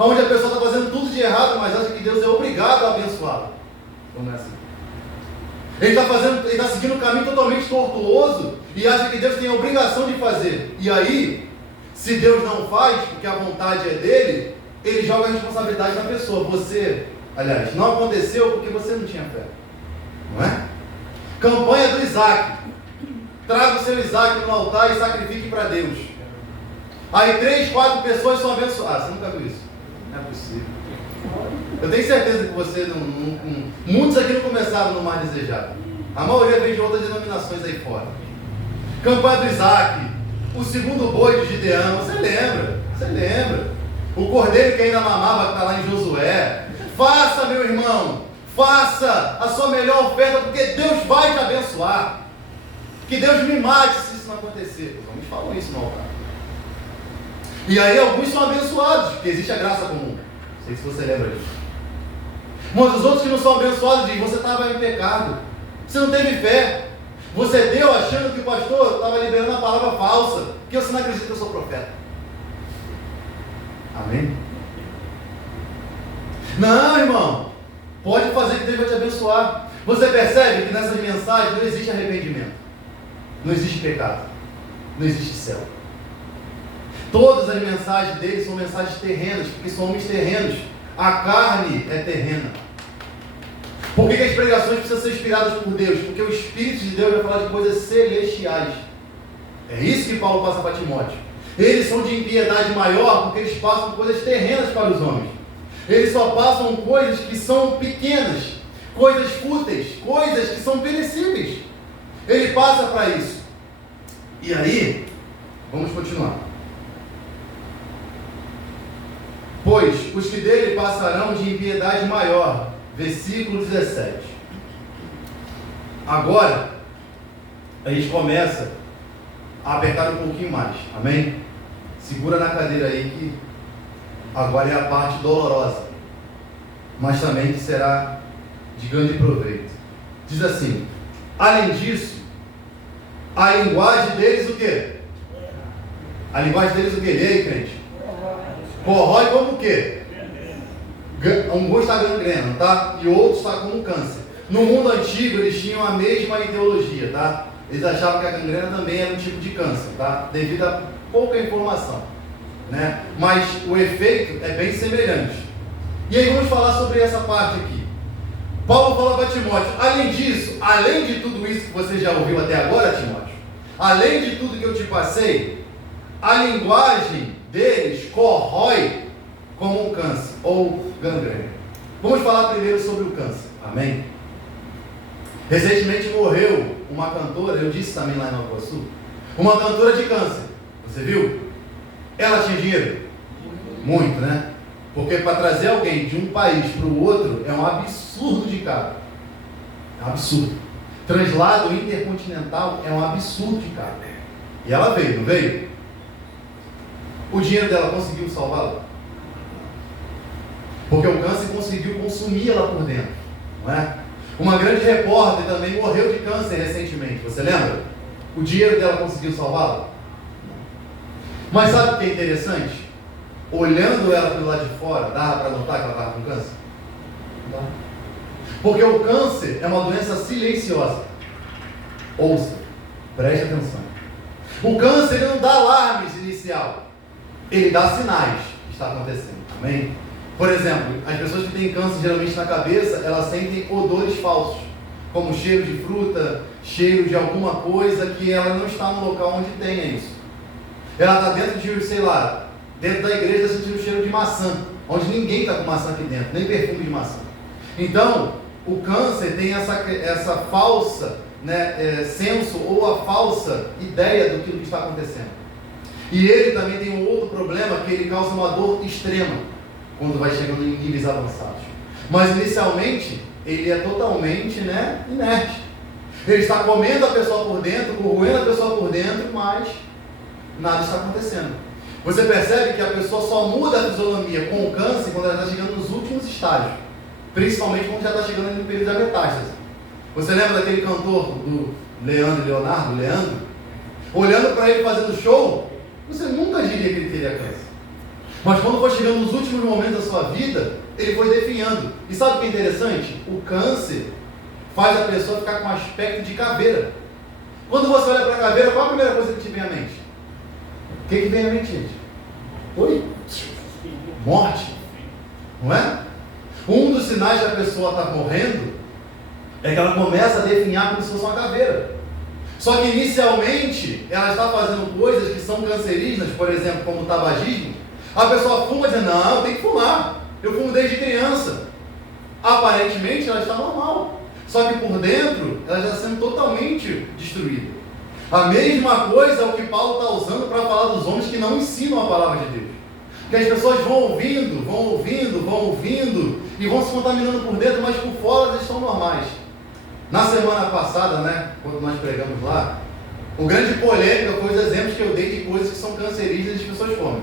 Onde a pessoa está fazendo tudo de errado, mas acha que Deus é obrigado a abençoá-la. Não é assim. Ele está seguindo um caminho totalmente tortuoso e acha que Deus tem a obrigação de fazer. E aí, se Deus não faz, porque a vontade é dele, ele joga a responsabilidade na pessoa. Você, aliás, não aconteceu porque você não tinha fé. Não é? Campanha do Isaac. Traga o seu Isaac no altar e sacrifique para Deus. Aí 3, 4 pessoas são abençoadas. Você nunca viu isso? Não é possível. Eu tenho certeza que você muitos aqui não começaram no mais desejado. A maioria vem de outras denominações aí fora. Campanha do Isaac. O segundo boi de Gideão. Você lembra? Você lembra? O cordeiro que ainda mamava, que está lá em Josué. Faça, meu irmão. Faça a sua melhor oferta, porque Deus vai te abençoar. Que Deus me mate se isso não acontecer. Os homens falam isso no altar. E aí alguns são abençoados, porque existe a graça comum. Não sei se você lembra disso. Mas os outros que não são abençoados dizem, você estava em pecado. Você não teve fé. Você deu achando que o pastor estava liberando a palavra falsa. Que você não acredita que eu sou profeta. Amém? Não, irmão. Pode fazer que Deus vai te abençoar. Você percebe que nessas mensagens não existe arrependimento. Não existe pecado. Não existe céu. Todas as mensagens dele são mensagens terrenas, porque são homens terrenos. A carne é terrena. Por que as pregações precisam ser inspiradas por Deus? Porque o Espírito de Deus vai falar de coisas celestiais. É isso que Paulo passa para Timóteo. Eles são de impiedade maior porque eles passam coisas terrenas para os homens. Eles só passam coisas que são pequenas, coisas fúteis, coisas que são perecíveis. Ele passa para isso. E aí, vamos continuar. Pois os que dele passarão de impiedade maior. Versículo 17. Agora, a gente começa a apertar um pouquinho mais. Amém? Segura na cadeira aí que agora é a parte dolorosa. Mas também que será de grande proveito. Diz assim: além disso, a linguagem deles o quê? A linguagem deles o quê? E aí, crente? Corrói como o quê? Um está gangrena, tá? E outro está como câncer. No mundo antigo eles tinham a mesma ideologia, tá? Eles achavam que a gangrena também era um tipo de câncer, tá? Devido a pouca informação, né? Mas o efeito é bem semelhante. E aí vamos falar sobre essa parte aqui. Paulo fala para Timóteo, além disso, além de tudo isso que você já ouviu até agora, Timóteo, além de tudo que eu te passei, a linguagem deles corrói como um câncer ou gangrena. Vamos falar primeiro sobre o câncer, amém? Recentemente morreu uma cantora, eu disse também lá em Nova Iguaçu, uma cantora de câncer, você viu? Ela tinha dinheiro? Muito, né? Porque para trazer alguém de um país para o outro é um absurdo de caro. É um absurdo. Translado intercontinental é um absurdo de caro. E ela veio, não veio? O dinheiro dela conseguiu salvá-la? Porque o câncer conseguiu consumir ela por dentro, não é? Uma grande repórter também morreu de câncer recentemente, você lembra? O dinheiro dela conseguiu salvá-la? Mas sabe o que é interessante? Olhando ela pelo lado de fora, dava para notar que ela estava com câncer? Não. Porque o câncer é uma doença silenciosa. Ouça, preste atenção. O câncer ele não dá alarmes inicial, ele dá sinais que está acontecendo, amém? Por exemplo, as pessoas que têm câncer geralmente na cabeça, elas sentem odores falsos, como cheiro de fruta, cheiro de alguma coisa que ela não está no local onde tenha isso. Ela está dentro de, sei lá, dentro da igreja está sentindo o cheiro de maçã, onde ninguém está com maçã aqui dentro, nem perfume de maçã. Então, o câncer tem essa falsa senso ou a falsa ideia do que está acontecendo. E ele também tem um outro problema, que ele causa uma dor extrema quando vai chegando em níveis avançados. Mas inicialmente ele é totalmente inerte. Ele está comendo a pessoa por dentro, corroendo a pessoa por dentro, mas nada está acontecendo. Você percebe que a pessoa só muda a fisionomia com o câncer quando ela está chegando nos últimos estágios, principalmente quando já está chegando no período da metástase. Você lembra daquele cantor do Leandro? Olhando para ele fazendo show, você nunca diria que ele teria câncer. Mas quando for chegando nos últimos momentos da sua vida, ele foi definhando. E sabe o que é interessante? O câncer faz a pessoa ficar com aspecto de caveira. Quando você olha para a caveira, qual a primeira coisa que te vem à mente? O que vem à mente, gente? Oi? Morte. Não é? Um dos sinais que a pessoa está morrendo é que ela começa a definhar como se fosse uma caveira. Só que inicialmente ela está fazendo coisas que são cancerígenas, por exemplo, como o tabagismo. A pessoa fuma dizendo, não, eu tenho que fumar, eu fumo desde criança. Aparentemente ela está normal, só que por dentro ela está sendo totalmente destruída. A mesma coisa é o que Paulo está usando para falar dos homens que não ensinam a palavra de Deus. Que as pessoas vão ouvindo e vão se contaminando por dentro, mas por fora eles estão normais. Na semana passada, quando nós pregamos lá, o grande polêmica foi os exemplos que eu dei de coisas que são cancerígenas e as pessoas comem.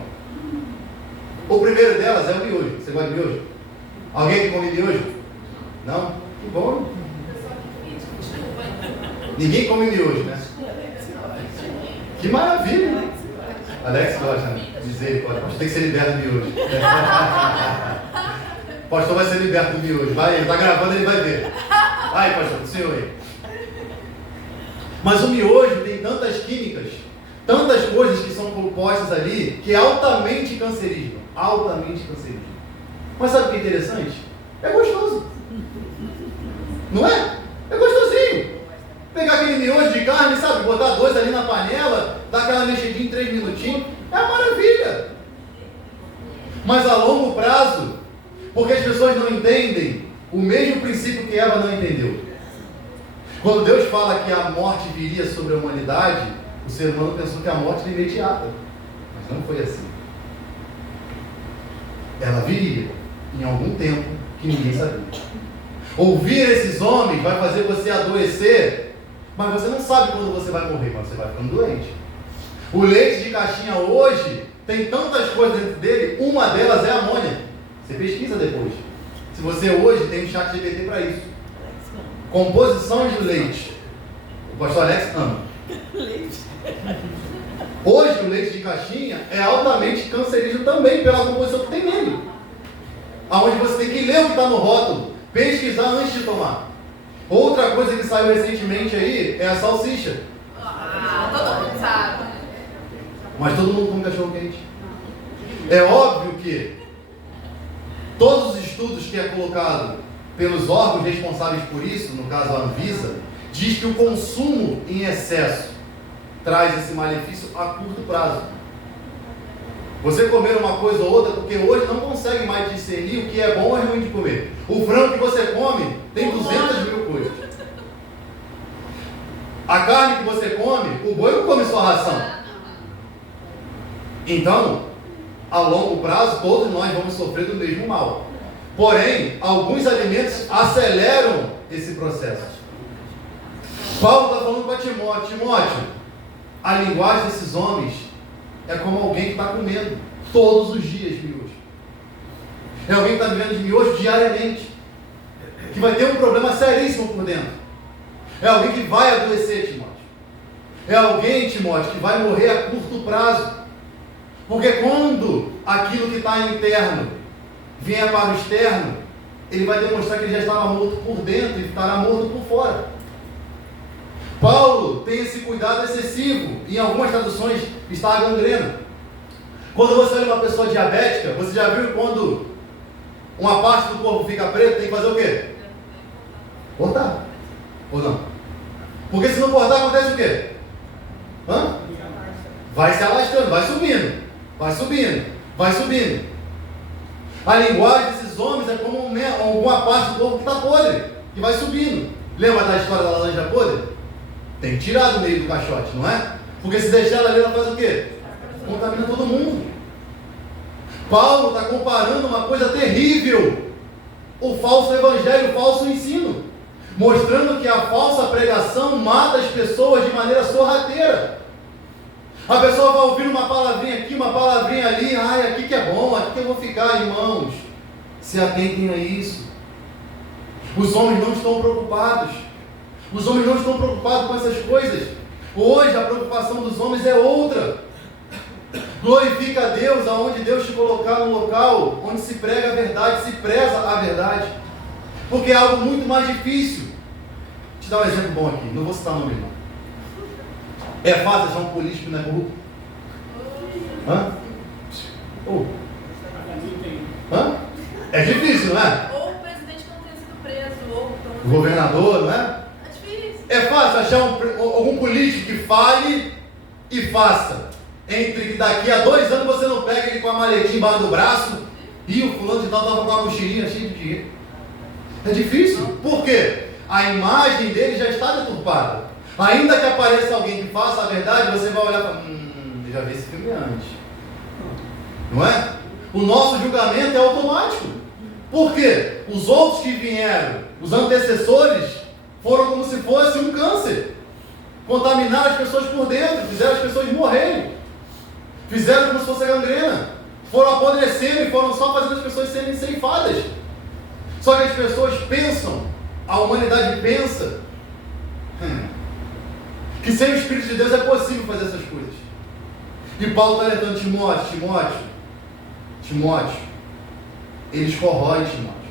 O primeiro delas é o miojo. Você gosta de miojo? Alguém que come miojo? Não? Que bom. Ninguém come miojo, né? Que maravilha. Alex gosta, né? Misericórdia. Pastor tem que ser liberto do miojo. O pastor vai ser liberto do miojo. Vai, ele está gravando, ele vai ver. Vai, pastor, o senhor aí. Mas o miojo tem tantas químicas, tantas coisas que são compostas ali, que é altamente cancerígeno. Altamente cancerígeno. Mas sabe o que é interessante? É gostoso. Não é? É gostosinho. Pegar aquele miojo de carne, sabe? Botar 2 ali na panela, dar aquela mexidinha em 3 minutinhos. É uma maravilha. Mas a longo prazo, porque as pessoas não entendem o mesmo princípio que Eva não entendeu. Quando Deus fala que a morte viria sobre a humanidade, o ser humano pensou que a morte era imediata. Mas não foi assim. Ela viria em algum tempo que ninguém sabia. Ouvir esses homens vai fazer você adoecer, mas você não sabe quando você vai morrer, mas você vai ficando doente. O leite de caixinha hoje tem tantas coisas dentro dele, uma delas é a amônia. Você pesquisa depois. Se você hoje tem um chat GPT para isso. Composição de leite. O pastor Alex ama. Hoje o leite de caixinha é altamente cancerígeno também pela composição que tem nele. Aonde você tem que ler o que está no rótulo, pesquisar antes de tomar. Outra coisa que saiu recentemente aí é a salsicha. Todo mundo sabe. Mas todo mundo come cachorro quente. É óbvio que todos os estudos que é colocado pelos órgãos responsáveis por isso, no caso a Anvisa, diz que o consumo em excesso traz esse malefício a curto prazo. Você comer uma coisa ou outra, porque hoje não consegue mais discernir o que é bom ou é ruim de comer. O frango que você come tem 200 mil coisas. A carne que você come, o boi não come sua ração. Então, a longo prazo, todos nós vamos sofrer do mesmo mal. Porém, alguns alimentos aceleram esse processo. Paulo está falando para Timóteo, a linguagem desses homens é como alguém que está comendo todos os dias miojo. É alguém que está vivendo de miojo diariamente, que vai ter um problema seríssimo por dentro. É alguém que vai adoecer, Timóteo. É alguém, Timóteo, que vai morrer a curto prazo. Porque quando aquilo que está interno vier para o externo, ele vai demonstrar que ele já estava morto por dentro e estará morto por fora. Paulo tem esse cuidado excessivo. Em algumas traduções está a gangrena. Quando você olha uma pessoa diabética, você já viu quando uma parte do corpo fica preta, tem que fazer o quê? Cortar. Ou não? Porque se não cortar, acontece o quê? Vai se alastrando, vai subindo. Vai subindo, vai subindo. A linguagem desses homens é como alguma parte do corpo que está podre, que vai subindo. Lembra da história da laranja podre? Tem que tirar do meio do caixote, não é? Porque se deixar ela ali, ela faz o quê? Contamina todo mundo. Paulo está comparando uma coisa terrível: o falso evangelho, o falso ensino, mostrando que a falsa pregação mata as pessoas de maneira sorrateira. A pessoa vai ouvir uma palavrinha aqui, uma palavrinha ali, ai, aqui que é bom, aqui que eu vou ficar, irmãos. Se atentem a isso. Os homens não estão preocupados. Os homens não estão preocupados com essas coisas. Hoje a preocupação dos homens é outra. Glorifica a Deus aonde Deus te colocar no local onde se prega a verdade, se preza a verdade. Porque é algo muito mais difícil. Vou te dar um exemplo bom aqui, não vou citar o nome não. É fácil achar um político na rua? É difícil, não é? Ou o presidente não tenha sido preso, ou o governador, não é? É difícil. É fácil achar algum político que fale e faça. Entre que daqui a 2 anos você não pega ele com a maletinha embaixo do braço e o fulano de tal estava com a mochilinha cheia de dinheiro. É difícil. Por quê? A imagem dele já está deturpada. Ainda que apareça alguém que faça a verdade, você vai olhar e falar, já vi esse filme antes. Não é? O nosso julgamento é automático. Por quê? Os outros que vieram, os antecessores, foram como se fosse um câncer. Contaminaram as pessoas por dentro, fizeram as pessoas morrerem. Fizeram como se fosse a gangrena. Foram apodrecendo e foram só fazendo as pessoas serem ceifadas. Só que as pessoas pensam, a humanidade pensa, que sem o Espírito de Deus é possível fazer essas coisas. E Paulo está alertando Timóteo, eles corroem, Timóteo.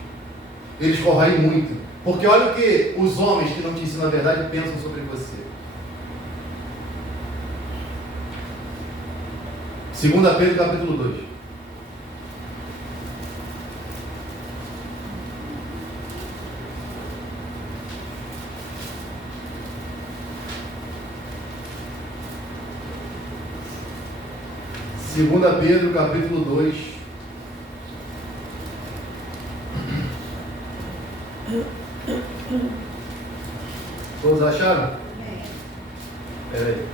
Eles corroem muito. Porque olha o que os homens que não te ensinam a verdade pensam sobre você. 2 Pedro capítulo 2. Segunda Pedro, capítulo 2. Todos acharam? Espera aí.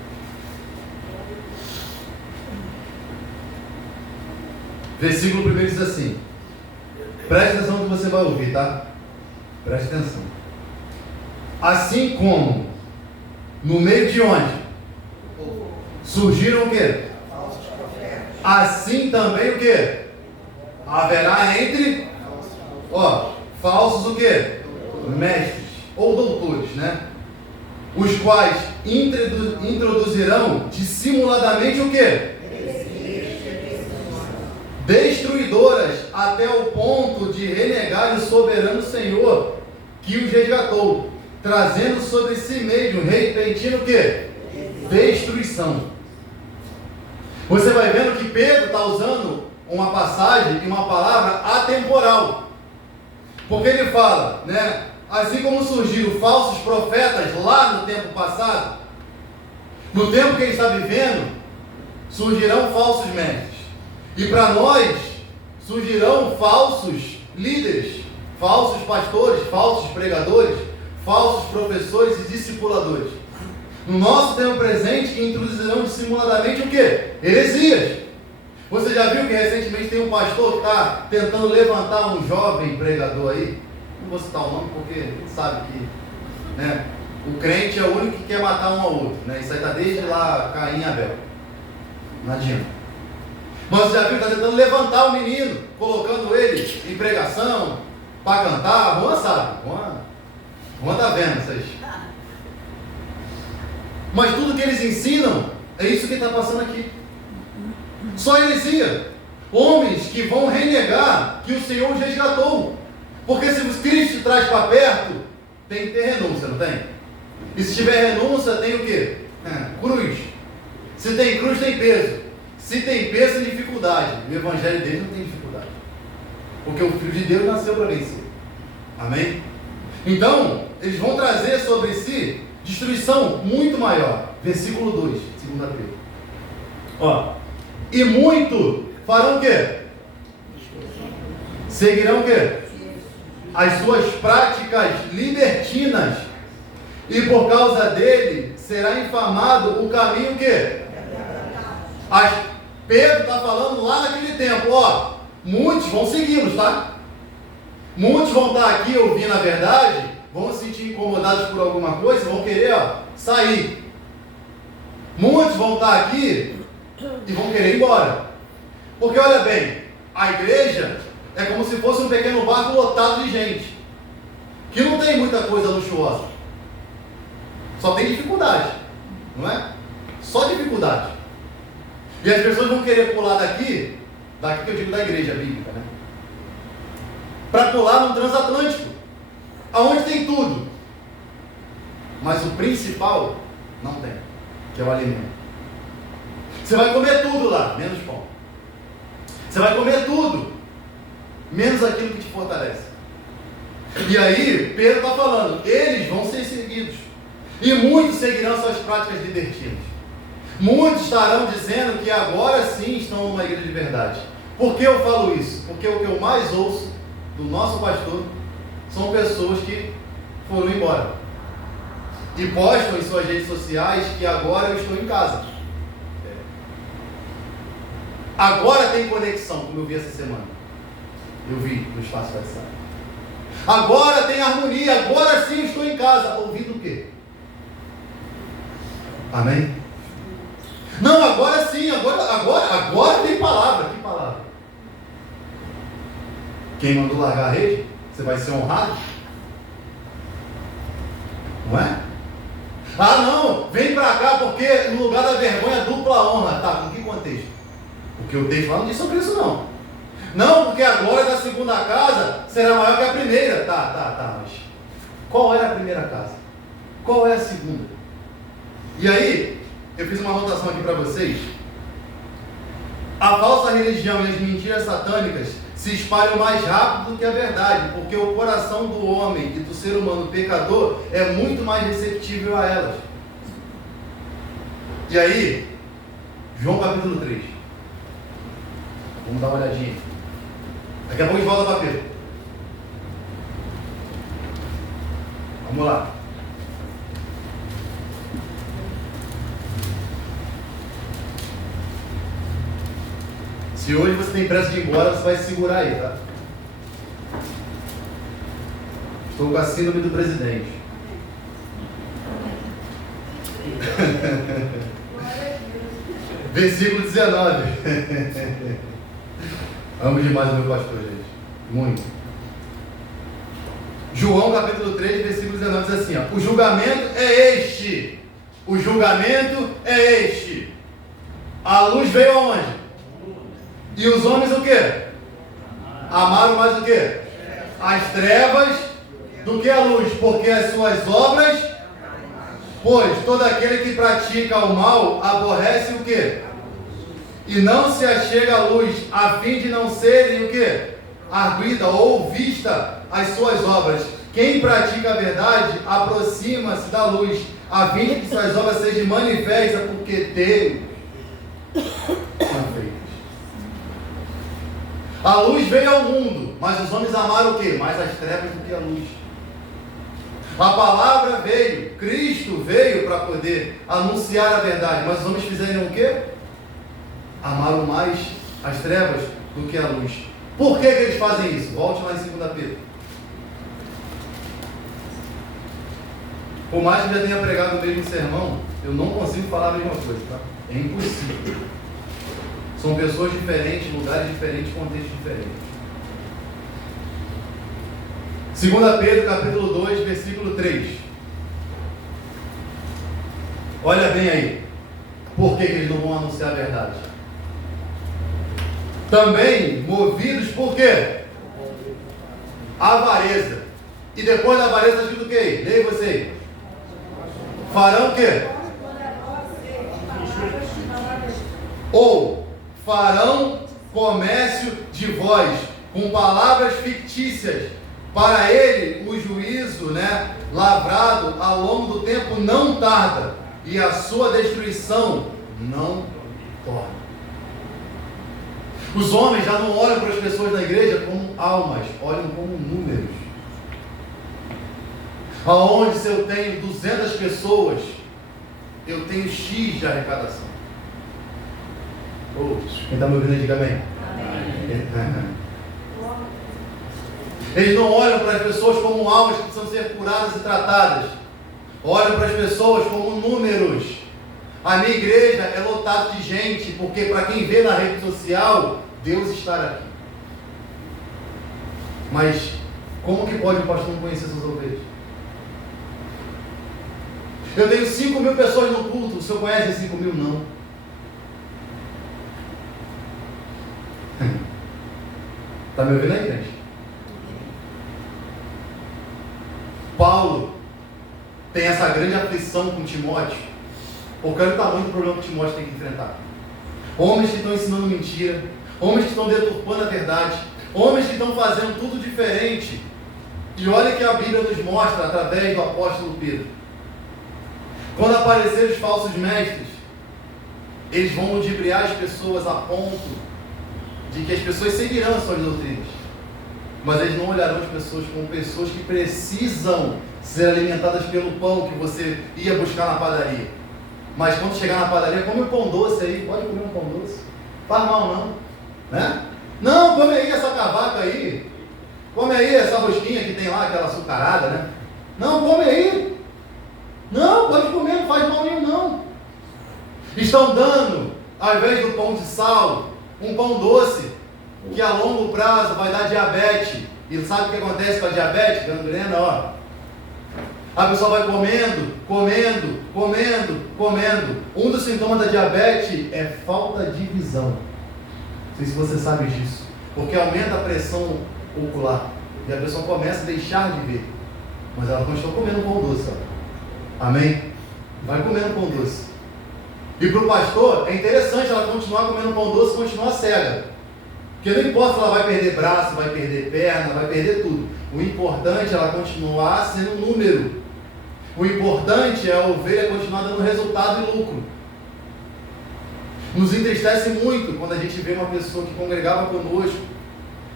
Versículo 1 diz assim. Preste atenção no que você vai ouvir, tá? Preste atenção. Assim como no meio de onde? Surgiram o quê? Assim também o que? Haverá entre falsos o que? Mestres ou doutores, né? Os quais introduzirão dissimuladamente o que? Destruidoras até o ponto de renegar o soberano Senhor que os resgatou, trazendo sobre si mesmo repentina o que? Destruição. Você vai vendo que Pedro está usando uma passagem e uma palavra atemporal. Porque ele fala, né? Assim como surgiram falsos profetas lá no tempo passado, no tempo que ele está vivendo, surgirão falsos mestres. E para nós, surgirão falsos líderes, falsos pastores, falsos pregadores, falsos professores e discipuladores. No nosso tempo presente, que introduzirão dissimuladamente o quê? Heresias. Você já viu que recentemente tem um pastor que está tentando levantar um jovem pregador aí? Não vou citar o nome porque sabe que, né, o crente é o único que quer matar um ao outro, né? Isso aí está desde lá Caim e Abel. Não adianta. Mas já viu, está tentando levantar o menino, colocando ele em pregação, para cantar. Juan sabe, Juan está vendo essas. Mas tudo que eles ensinam, é isso que está passando aqui. Só heresia. Homens que vão renegar que o Senhor os resgatou. Porque se Cristo te traz para perto, tem que ter renúncia, não tem? E se tiver renúncia, tem o quê? Cruz. Se tem cruz, tem peso. Se tem peso, tem dificuldade. O Evangelho deles não tem dificuldade. Porque o Filho de Deus nasceu para vencer. Amém? Então, eles vão trazer sobre si destruição muito maior. Versículo 2, 2 Pedro. Ó. E muito farão o quê? Seguirão o quê? As suas práticas libertinas. E por causa dele será infamado o caminho que? Pedro está falando lá naquele tempo, ó. Muitos vão segui-los, tá? Muitos vão estar aqui ouvindo a verdade, vão se sentir incomodados por alguma coisa, vão querer, sair. Muitos vão estar aqui e vão querer ir embora. Porque olha bem, a igreja é como se fosse um pequeno barco lotado de gente, que não tem muita coisa luxuosa, só tem dificuldade, não é? Só dificuldade. E as pessoas vão querer pular daqui que eu digo da igreja bíblica, né? Para pular no transatlântico, aonde tem tudo, mas o principal não tem, que é o alimento. Você vai comer tudo lá, menos pão. Você vai comer tudo, menos aquilo que te fortalece. E aí, Pedro está falando, eles vão ser seguidos. E muitos seguirão suas práticas libertinas. Muitos estarão dizendo que agora sim estão numa igreja de verdade. Por que eu falo isso? Porque o que eu mais ouço do nosso pastor são pessoas que foram embora. E postam em suas redes sociais que agora eu estou em casa. Agora tem conexão, como eu vi essa semana. Eu vi no espaço WhatsApp. Agora tem harmonia, agora sim estou em casa. Ouvindo o quê? Amém? Não, agora sim, agora tem palavra. Que palavra? Quem mandou largar a rede? Você vai ser honrado? Não é? Ah não, vem pra cá porque no lugar da vergonha dupla honra. Tá, com que contexto? Porque o texto lá não diz sobre isso não. Não, porque a glória da segunda casa será maior que a primeira. Tá, mas qual era a primeira casa? Qual é a segunda? E aí, eu fiz uma anotação aqui para vocês. A falsa religião e as mentiras satânicas se espalham mais rápido do que a verdade, porque o coração do homem e do ser humano pecador é muito mais receptível a elas. E aí, João capítulo 3. Vamos dar uma olhadinha. Daqui a pouco a gente volta para Pedro. Vamos lá. Se hoje você tem pressa de ir embora, você vai se segurar aí, tá? Estou com a síndrome do presidente. Versículo 19. Amo demais o meu pastor, gente. Muito. João capítulo 3, versículo 19 diz assim, ó, o julgamento é este. O julgamento é este. A luz veio aonde? E os homens o quê? Amaram mais o quê? As trevas do que a luz, porque as suas obras, pois todo aquele que pratica o mal aborrece o quê? E não se achega à luz, a fim de não serem o quê? Arguida ou vista as suas obras. Quem pratica a verdade aproxima-se da luz, a fim de que suas obras sejam manifestas, porque Deus são feitas. A luz veio ao mundo, mas os homens amaram o quê? Mais as trevas do que a luz. A palavra veio, Cristo veio para poder anunciar a verdade, mas os homens fizeram o quê? Amaram mais as trevas do que a luz. Por que eles fazem isso? Volte lá em 2 Pedro. Por mais que eu já tenha pregado o mesmo sermão, eu não consigo falar a mesma coisa, tá? É impossível. São pessoas diferentes, lugares diferentes, contextos diferentes. 2 Pedro, capítulo 2, versículo 3. Olha bem aí. Por que eles não vão anunciar a verdade? Também movidos por quê? Avareza. E depois da avareza está escrito o quê? Leia você. Farão o quê? Ou farão comércio de vós com palavras fictícias. Para ele o juízo, lavrado ao longo do tempo não tarda, e a sua destruição não torna. Os homens já não olham para as pessoas da igreja como almas, olham como números. Aonde se eu tenho 200 pessoas, eu tenho X de arrecadação. Quem está me ouvindo aí, diga amém. Amém. Eles não olham para as pessoas como almas que precisam ser curadas e tratadas. Olham para as pessoas como números. A minha igreja é lotada de gente, porque para quem vê na rede social, Deus está aqui. Mas como que pode o pastor não conhecer suas ovelhas? Eu tenho 5.000 pessoas no culto, o senhor conhece 5.000? Não. Está me ouvindo aí, gente? Paulo tem essa grande aflição com Timóteo, porque olha o tamanho do problema que Timóteo tem que enfrentar. Homens que estão ensinando mentira, homens que estão deturpando a verdade, homens que estão fazendo tudo diferente. E olha que a Bíblia nos mostra através do apóstolo Pedro. Quando aparecerem os falsos mestres, eles vão ludibriar as pessoas a ponto de que as pessoas seguirão as suas doutrinas, mas eles não olharão as pessoas como pessoas que precisam ser alimentadas pelo pão que você ia buscar na padaria. Mas quando chegar na padaria, come um pão doce aí, pode comer um pão doce, faz mal não, né? Não, come aí essa cavaca aí, come aí essa rosquinha que tem lá, aquela açucarada, né? Não, come aí, não, pode comer, não faz mal nenhum não. Estão dando, ao invés do pão de sal, um pão doce, que a longo prazo vai dar diabetes. E sabe o que acontece com a diabetes? Gangrena, ó. A pessoa vai comendo. Um dos sintomas da diabetes é falta de visão. Não sei se você sabe disso. Porque aumenta a pressão ocular. E a pessoa começa a deixar de ver. Mas ela continua comendo pão doce. Ó. Amém? Vai comendo pão doce. E para o pastor, é interessante ela continuar comendo pão doce e continuar cega. Porque não importa se ela vai perder braço, vai perder perna, vai perder tudo. O importante é ela continuar sendo um número. O importante é a ovelha continuar dando resultado e lucro. Nos entristece muito quando a gente vê uma pessoa que congregava conosco,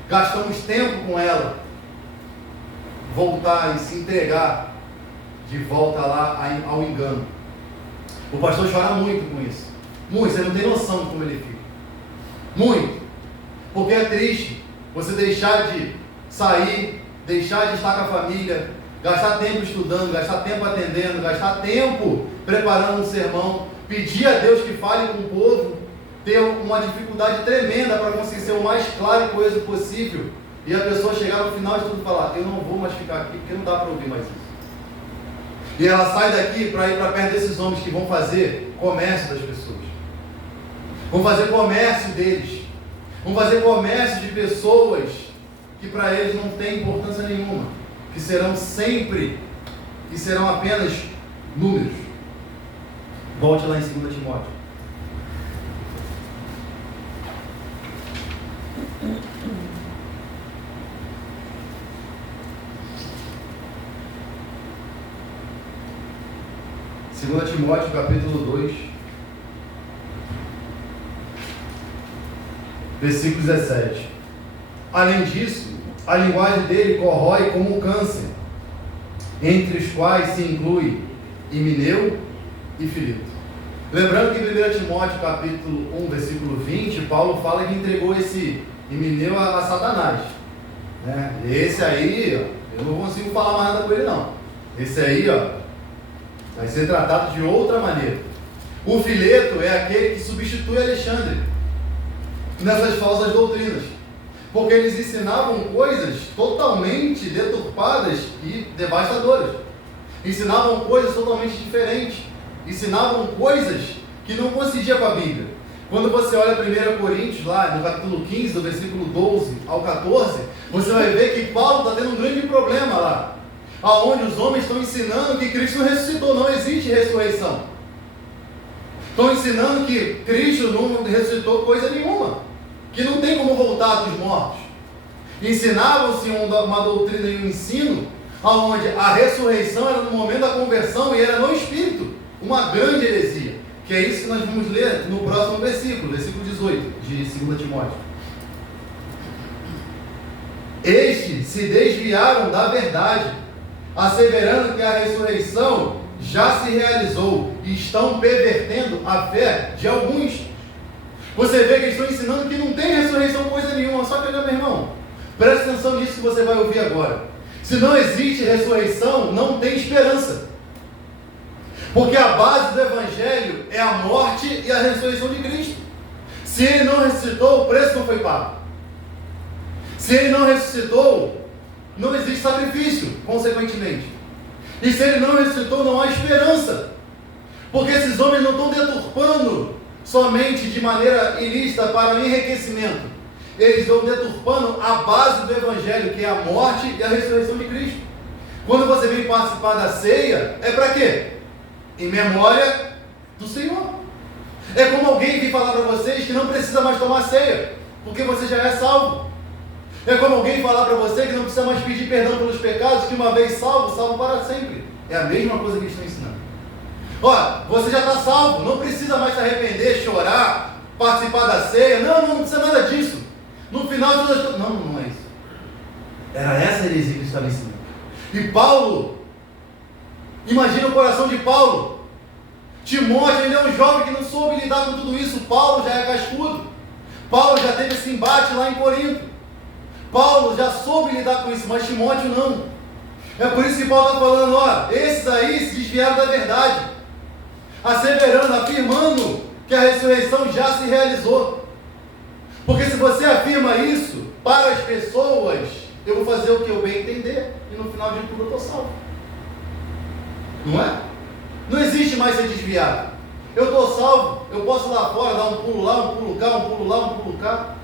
gastamos tempo com ela, voltar e se entregar de volta lá ao engano. O pastor chora muito com isso. Muito, você não tem noção de como ele fica. Muito. Porque é triste você deixar de sair, deixar de estar com a família, gastar tempo estudando, gastar tempo atendendo, gastar tempo preparando um sermão, pedir a Deus que fale com o povo, ter uma dificuldade tremenda para conseguir ser o mais claro e coeso possível, e a pessoa chegar no final de tudo e falar, eu não vou mais ficar aqui porque não dá para ouvir mais isso. E ela sai daqui para ir para perto desses homens que vão fazer comércio das pessoas, vão fazer comércio deles, vão fazer comércio de pessoas que para eles não tem importância nenhuma, que serão sempre, que serão apenas números. Volte lá em 2 Timóteo. Segunda Timóteo, capítulo 2, versículo 17. Além disso, a linguagem dele corrói como um câncer, entre os quais se inclui Himeneu e Fileto. Lembrando que em 1 Timóteo, capítulo 1, versículo 20, Paulo fala que entregou esse Himeneu a Satanás. Né? Esse aí, ó, eu não consigo falar mais nada com ele não. Esse aí, ó, vai ser tratado de outra maneira. O Fileto é aquele que substitui Alexandre. nessas falsas doutrinas. Porque eles ensinavam coisas totalmente deturpadas e devastadoras. Ensinavam coisas totalmente diferentes. Ensinavam coisas que não coincidiam com a Bíblia. Quando você olha 1 Coríntios, lá no capítulo 15, do versículo 12 ao 14, você vai ver que Paulo está tendo um grande problema lá. Onde os homens estão ensinando que Cristo ressuscitou. Não existe ressurreição. Estão ensinando que Cristo não ressuscitou coisa nenhuma. Que não tem como voltar dos mortos. Ensinavam-se uma doutrina e um ensino onde a ressurreição era no momento da conversão e era no Espírito. Uma grande heresia. Que é isso que nós vamos ler no próximo versículo, versículo 18 de 2 Timóteo. Estes se desviaram da verdade, asseverando que a ressurreição já se realizou e estão pervertendo a fé de alguns. Você vê que eles estão ensinando que não tem ressurreição coisa nenhuma. Só que olha, meu irmão, presta atenção nisso que você vai ouvir agora. Se não existe ressurreição, não tem esperança. Porque a base do Evangelho é a morte e a ressurreição de Cristo. Se Ele não ressuscitou, o preço não foi pago. Se Ele não ressuscitou, não existe sacrifício, consequentemente. E se Ele não ressuscitou, não há esperança. Porque esses homens não estão deturpando somente de maneira ilícita para o enriquecimento. Eles estão deturpando a base do Evangelho, que é a morte e a ressurreição de Cristo. Quando você vem participar da ceia, é para quê? Em memória do Senhor. É como alguém vir falar para vocês que não precisa mais tomar ceia, porque você já é salvo. É como alguém falar para você que não precisa mais pedir perdão pelos pecados, que uma vez salvo, salvo para sempre. É a mesma coisa que eles estão ensinando. Ó, você já está salvo, não precisa mais se arrepender, chorar, participar da ceia. Não precisa nada disso. No final de tudo. Não é isso. Era essa heresia que eles estavam ensinando. E Paulo, imagina o coração de Paulo. Timóteo, ele é um jovem que não soube lidar com tudo isso. Paulo já é cascudo. Paulo já teve esse embate lá em Corinto. Paulo já soube lidar com isso, mas Timóteo não. É por isso que Paulo está falando, ó, esses aí se desviaram da verdade, asseverando, afirmando que a ressurreição já se realizou. Porque se você afirma isso para as pessoas, eu vou fazer o que eu bem entender, e no final de tudo eu estou salvo. Não é? Não existe mais ser desviado. Eu estou salvo, eu posso ir lá fora, dar um pulo lá, um pulo cá, um pulo lá, um pulo cá.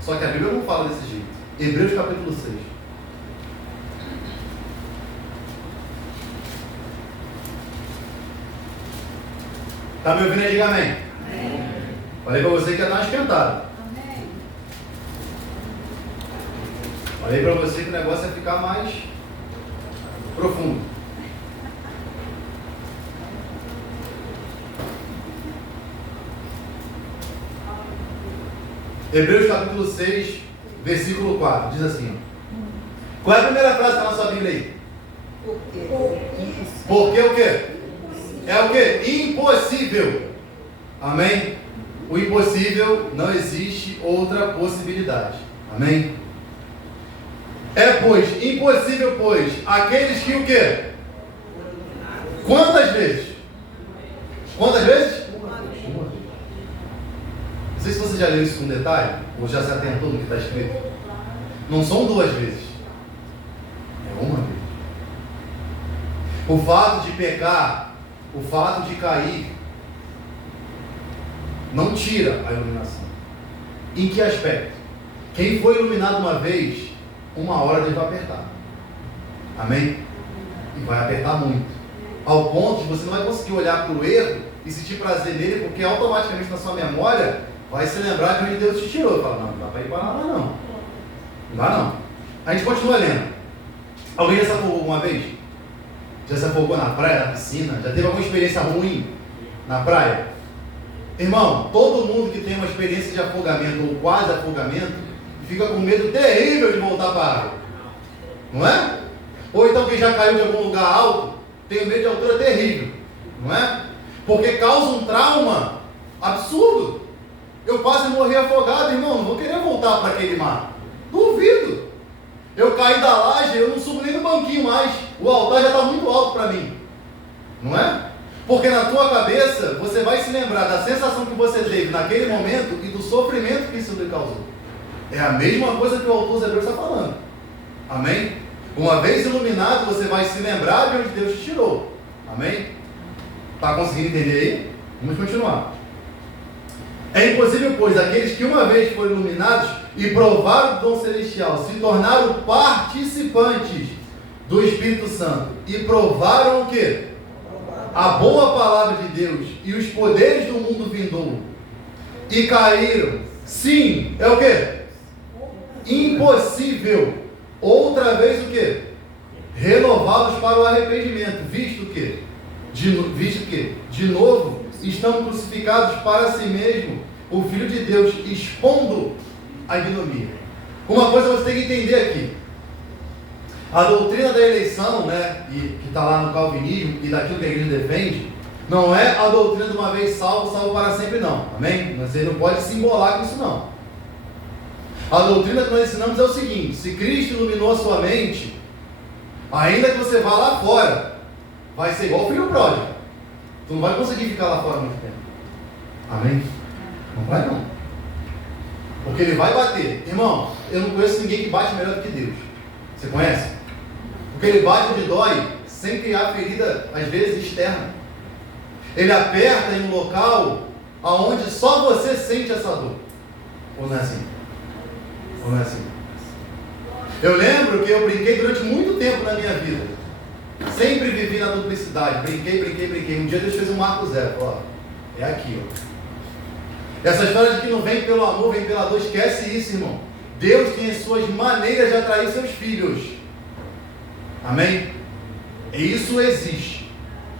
Só que a Bíblia não fala desse jeito. Hebreus capítulo 6. Está me ouvindo aí? Diga amém. Amém. Falei para você que ia dar uma esquentada. Amém. Falei para você que o negócio ia ficar mais profundo. Hebreus capítulo 6, versículo 4, diz assim, ó. Qual é a primeira frase que está na sua Bíblia aí? Porque o quê? É o quê? Impossível. Amém? O impossível, não existe outra possibilidade. Amém? Pois, impossível, pois, aqueles que o quê? Quantas vezes? Quantas vezes? Não sei se você já leu isso com detalhe, ou já se atentou no que está escrito. Não são duas vezes. É uma vez. O fato de pecar, o fato de cair, não tira a iluminação. Em que aspecto? Quem foi iluminado uma vez, uma hora ele vai apertar. Amém? E vai apertar muito. Ao ponto de você não vai conseguir olhar para o erro e sentir prazer nele, porque automaticamente na sua memória vai se lembrar que onde Deus te tirou. Fala, não dá para ir para lá não. Não dá não. A gente continua lendo. Alguém já se afogou alguma vez? Já se afogou na praia, na piscina? Já teve alguma experiência ruim na praia? Irmão, todo mundo que tem uma experiência de afogamento ou quase afogamento fica com medo terrível de voltar para a água. Não é? Ou então quem já caiu de algum lugar alto tem um medo de altura terrível. Não é? Porque causa um trauma absurdo. Eu quase morri afogado, irmão, não vou querer voltar para aquele mar. Duvido. Eu caí da laje, eu não subo nem no banquinho mais. O altar já está muito alto para mim. Não é? Porque na tua cabeça, você vai se lembrar da sensação que você teve naquele momento e do sofrimento que isso lhe causou. É a mesma coisa que o autor dos Hebreus está falando. Amém? Uma vez iluminado, você vai se lembrar de onde Deus te tirou. Amém? Está conseguindo entender aí? Vamos continuar. É impossível, pois, aqueles que uma vez foram iluminados e provaram o dom celestial, se tornaram participantes do Espírito Santo e provaram o quê? A boa palavra de Deus e os poderes do mundo vindouro e caíram. Sim, é o quê? Impossível outra vez o quê? Renová-los para o arrependimento, visto que de novo estão crucificados para si mesmo o Filho de Deus, expondo a ignomia. Uma coisa você tem que entender aqui: a doutrina da eleição, né, que está lá no calvinismo e daquilo que a igreja defende, não é a doutrina de uma vez salvo, salvo para sempre, não. Amém? Você não pode se embolar com isso, não. A doutrina que nós ensinamos é o seguinte: se Cristo iluminou a sua mente, ainda que você vá lá fora, vai ser igual o filho pródigo. Tu não vai conseguir ficar lá fora muito tempo. Amém? Não vai não. Porque ele vai bater. Irmão, eu não conheço ninguém que bate melhor do que Deus. Você conhece? Porque ele bate onde dói, sem criar ferida, às vezes, externa. Ele aperta em um local aonde só você sente essa dor. Ou não é assim? Ou não é assim? Eu lembro que eu brinquei durante muito tempo na minha vida. Sempre vivi na duplicidade. Brinquei. Um dia Deus fez um marco zero. Ó, é aqui, ó. Essa história de que não vem pelo amor, vem pela dor, esquece isso, irmão. Deus tem as suas maneiras de atrair seus filhos. Amém? E isso existe.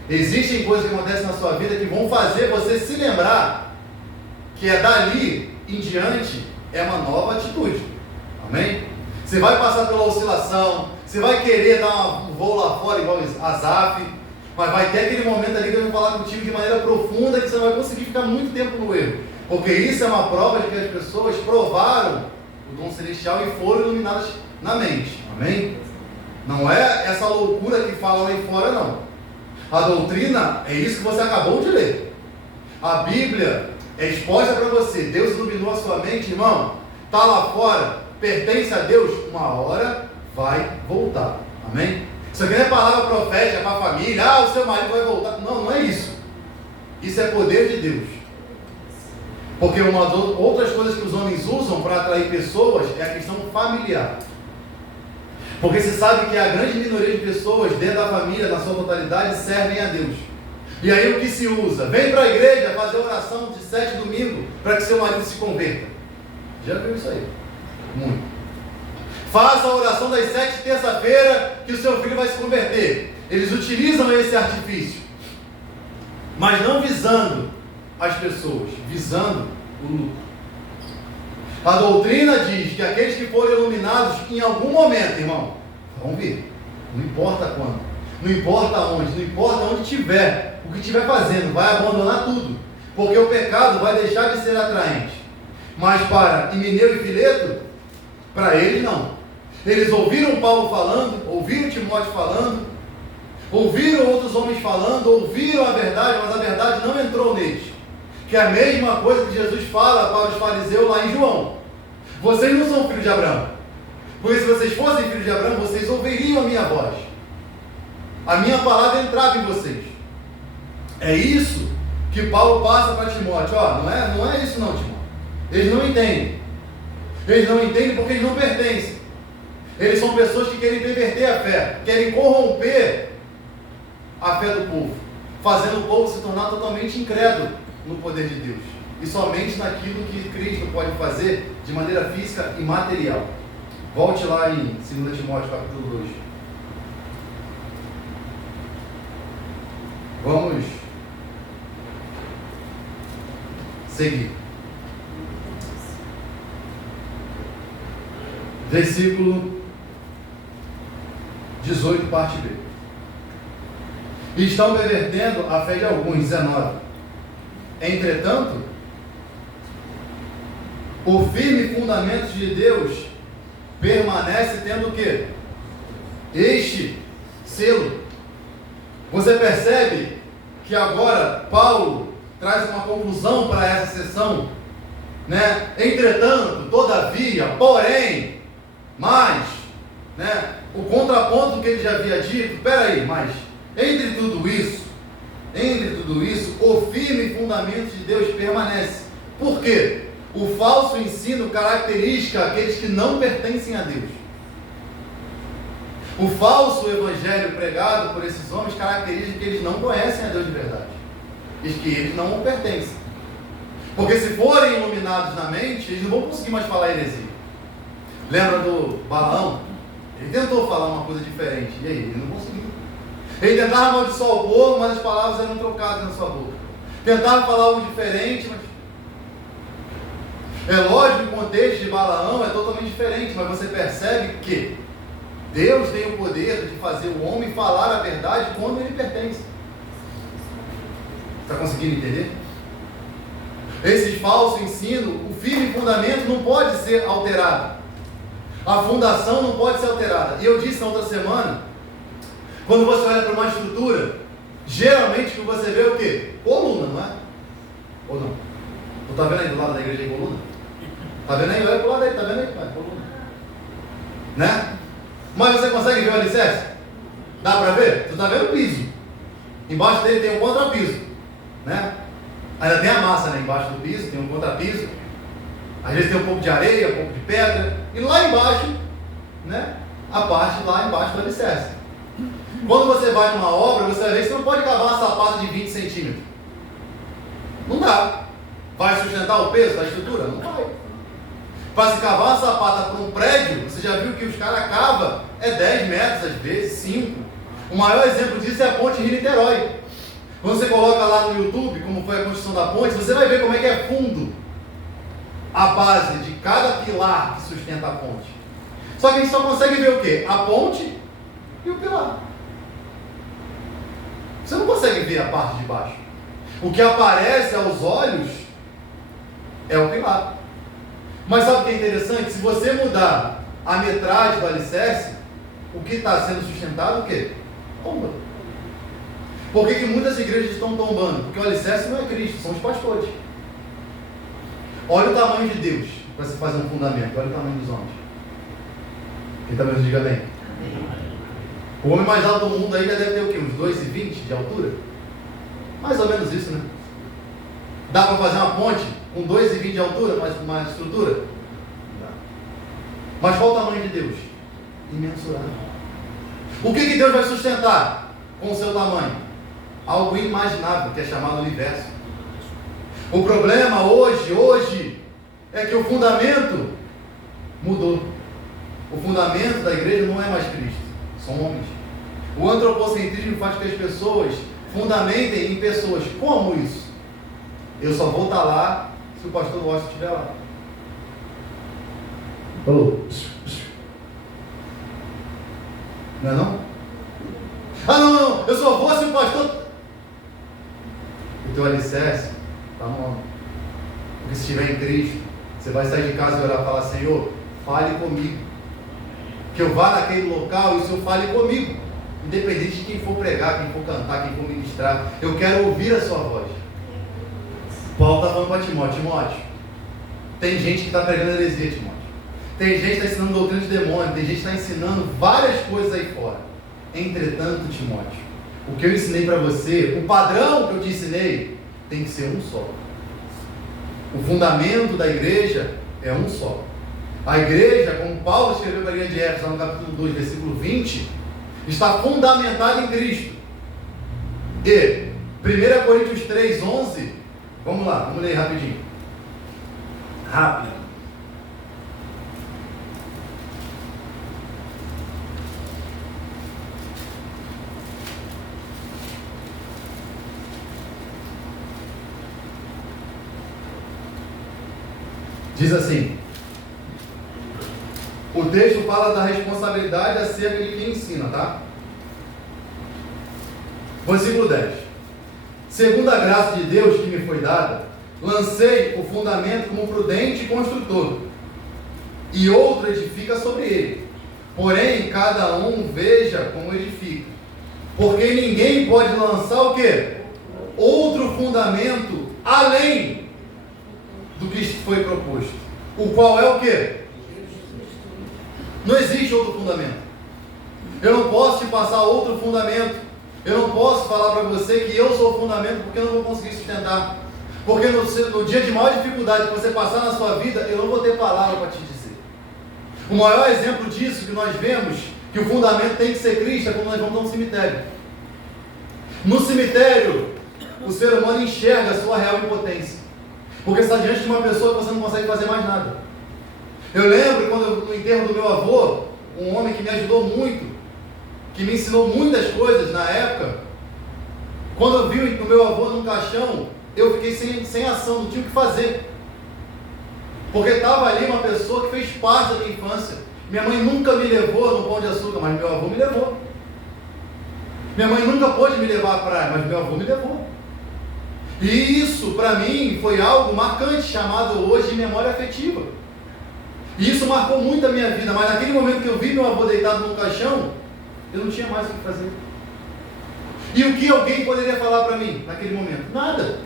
Existem coisas que acontecem na sua vida que vão fazer você se lembrar que é dali em diante é uma nova atitude. Amém? Você vai passar pela oscilação, você vai querer dar um voo lá fora igual Asaf, mas vai ter aquele momento ali que eu vou falar contigo de maneira profunda que você não vai conseguir ficar muito tempo no erro. Porque isso é uma prova de que as pessoas provaram o dom celestial e foram iluminadas na mente. Amém? Não é essa loucura que falam aí fora, não. A doutrina é isso que você acabou de ler. A Bíblia é exposta para você. Deus iluminou a sua mente, irmão. Está lá fora, pertence a Deus, uma hora vai voltar. Amém? Isso aqui não é palavra profética para a família. Ah, o seu marido vai voltar. Não, não é isso. Isso é poder de Deus. Porque outras coisas que os homens usam para atrair pessoas é a questão familiar. Porque você sabe que a grande minoria de pessoas dentro da família, na sua totalidade, servem a Deus. E aí o que se usa? Vem para a igreja fazer oração de 7 domingos para que seu marido se converta. Já viu isso aí? Muito. Faça a oração das 7 terça-feira que o seu filho vai se converter. Eles utilizam esse artifício, mas não visando as pessoas, visando o lucro. A doutrina diz que aqueles que forem iluminados em algum momento, irmão, vão vir. Não importa quando, não importa onde, não importa onde estiver, o que estiver fazendo, vai abandonar tudo. Porque o pecado vai deixar de ser atraente. Mas para Himeneu e Fileto, para eles não. Eles ouviram Paulo falando, ouviram Timóteo falando, ouviram outros homens falando, ouviram a verdade, mas a verdade não entrou neles. Que é a mesma coisa que Jesus fala para os fariseus lá em João. Vocês não são filhos de Abraão. Porque se vocês fossem filhos de Abraão, vocês ouviriam a minha voz. A minha palavra entrava em vocês. É isso que Paulo passa para Timóteo. Ó, não é isso não, Timóteo. Eles não entendem. Eles não entendem porque eles não pertencem. Eles são pessoas que querem perverter a fé, querem corromper a fé do povo, fazendo o povo se tornar totalmente incrédulo no poder de Deus, e somente naquilo que Cristo pode fazer de maneira física e material. Volte lá em 2 Timóteo capítulo 2. Vamos seguir. Versículo 18, parte B. E estão pervertendo a fé de alguns, 19. Entretanto, o firme fundamento de Deus permanece tendo o quê? Este selo. Você percebe que agora Paulo traz uma conclusão para essa sessão, né? Entretanto, todavia, porém, mas, né? O contraponto que ele já havia dito, peraí, mas entre tudo isso, o firme fundamento de Deus permanece. Por quê? O falso ensino caracteriza aqueles que não pertencem a Deus. O falso evangelho pregado por esses homens caracteriza que eles não conhecem a Deus de verdade. E que eles não o pertencem. Porque se forem iluminados na mente, eles não vão conseguir mais falar heresia. Lembra do Balaão? Ele tentou falar uma coisa diferente. E aí? Ele não conseguiu. Ele tentava amaldiçoar o povo, mas as palavras eram trocadas na sua boca. Tentava falar algo diferente, mas... É lógico que o contexto de Balaão é totalmente diferente, mas você percebe que Deus tem o poder de fazer o homem falar a verdade quando ele pertence. Está conseguindo entender? Esse falso ensino, o firme fundamento não pode ser alterado. A fundação não pode ser alterada. E eu disse na outra semana, quando você olha para uma estrutura, geralmente que você vê o quê? Coluna, não é? Ou não? Tu está vendo aí do lado da igreja aí coluna? Está vendo aí? Olha para o lado aí, está vendo aí? Coluna. Né? Mas você consegue ver o alicerce? Dá para ver? Tu está vendo o piso. Embaixo dele tem um contrapiso, né? Ainda tem a massa, né? Embaixo do piso tem um contrapiso. Às vezes tem um pouco de areia, um pouco de pedra. E lá embaixo, né? A parte lá embaixo do alicerce. Quando você vai numa obra, você vai ver que você não pode cavar uma sapata de 20 centímetros. Não dá. Vai sustentar o peso da estrutura? Não vai. Para se cavar uma sapata para um prédio, você já viu que os caras cavam 10 metros, às vezes 5. O maior exemplo disso é a ponte Rio-Niterói. Quando você coloca lá no YouTube como foi a construção da ponte, você vai ver como é que é fundo a base de cada pilar que sustenta a ponte. Só que a gente só consegue ver o quê? A ponte e o pilar. Você não consegue ver a parte de baixo. O que aparece aos olhos é o pilar. Mas sabe o que é interessante? Se você mudar a metragem do alicerce, o que está sendo sustentado, o quê? Tomba. Por que muitas igrejas estão tombando? Porque o alicerce não é Cristo, são os pastores. Olha o tamanho de Deus para se fazer um fundamento. Olha o tamanho dos homens. Quem está me diga bem. O homem mais alto do mundo aí já deve ter o quê? Uns 2,20 de altura? Mais ou menos isso, né? Dá para fazer uma ponte com 2,20 de altura, mas com uma estrutura? Dá. Mas qual o tamanho de Deus? Imensurável. O que Deus vai sustentar com o seu tamanho? Algo inimaginável, que é chamado universo. O problema hoje é que o fundamento mudou. O fundamento da igreja não é mais Cristo, são homens. O antropocentrismo faz com que as pessoas fundamentem em pessoas. Como isso? Eu só vou estar lá se o pastor Washington estiver lá. Falou. Não é não? Ah, não, eu só vou se o pastor... O teu alicerce está no homem. Porque se estiver em Cristo, você vai sair de casa e orar e falar: Senhor, fale comigo. Que eu vá naquele local e o Senhor fale comigo. Independente de quem for pregar, quem for cantar, quem for ministrar. Eu quero ouvir a sua voz. Paulo está falando para Timóteo: tem gente que está pregando heresia, Timóteo. Tem gente que está ensinando doutrina de demônio. Tem gente que está ensinando várias coisas aí fora. Entretanto, Timóteo, o que eu ensinei para você, o padrão que eu te ensinei, tem que ser um só. O fundamento da igreja é um só. A igreja, como Paulo escreveu para a igreja de Éfeso, no capítulo 2, versículo 20, está fundamentada em Cristo. E 1 Coríntios 3, 11, vamos lá, vamos ler rapidinho. Rápido. Diz assim, o texto fala da responsabilidade acerca de quem ensina, tá? Versículo 10. Segundo a graça de Deus que me foi dada, lancei o fundamento como prudente construtor, e outro edifica sobre ele. Porém, cada um veja como edifica. Porque ninguém pode lançar o quê? fundamento além do que foi proposto. O qual é o quê? Não existe outro fundamento. Eu não posso te passar outro fundamento. Eu não posso falar para você que eu sou o fundamento, porque eu não vou conseguir sustentar. Porque no dia de maior dificuldade que você passar na sua vida, eu não vou ter palavra para te dizer. O maior exemplo disso que nós vemos, que o fundamento tem que ser Cristo, é quando nós vamos a um cemitério. No cemitério, o ser humano enxerga a sua real impotência. Porque está diante de uma pessoa que você não consegue fazer mais nada. Eu lembro quando no enterro do meu avô, um homem que me ajudou muito, que me ensinou muitas coisas na época. Quando eu vi o meu avô num caixão, eu fiquei sem ação, não tinha o que fazer. Porque estava ali uma pessoa que fez parte da minha infância. Minha mãe nunca me levou no Pão de Açúcar, mas meu avô me levou. Minha mãe nunca pôde me levar à praia, mas meu avô me levou. E isso, para mim, foi algo marcante, chamado hoje de memória afetiva. E isso marcou muito a minha vida, mas naquele momento que eu vi meu avô deitado no caixão, eu não tinha mais o que fazer. E o que alguém poderia falar para mim naquele momento? Nada.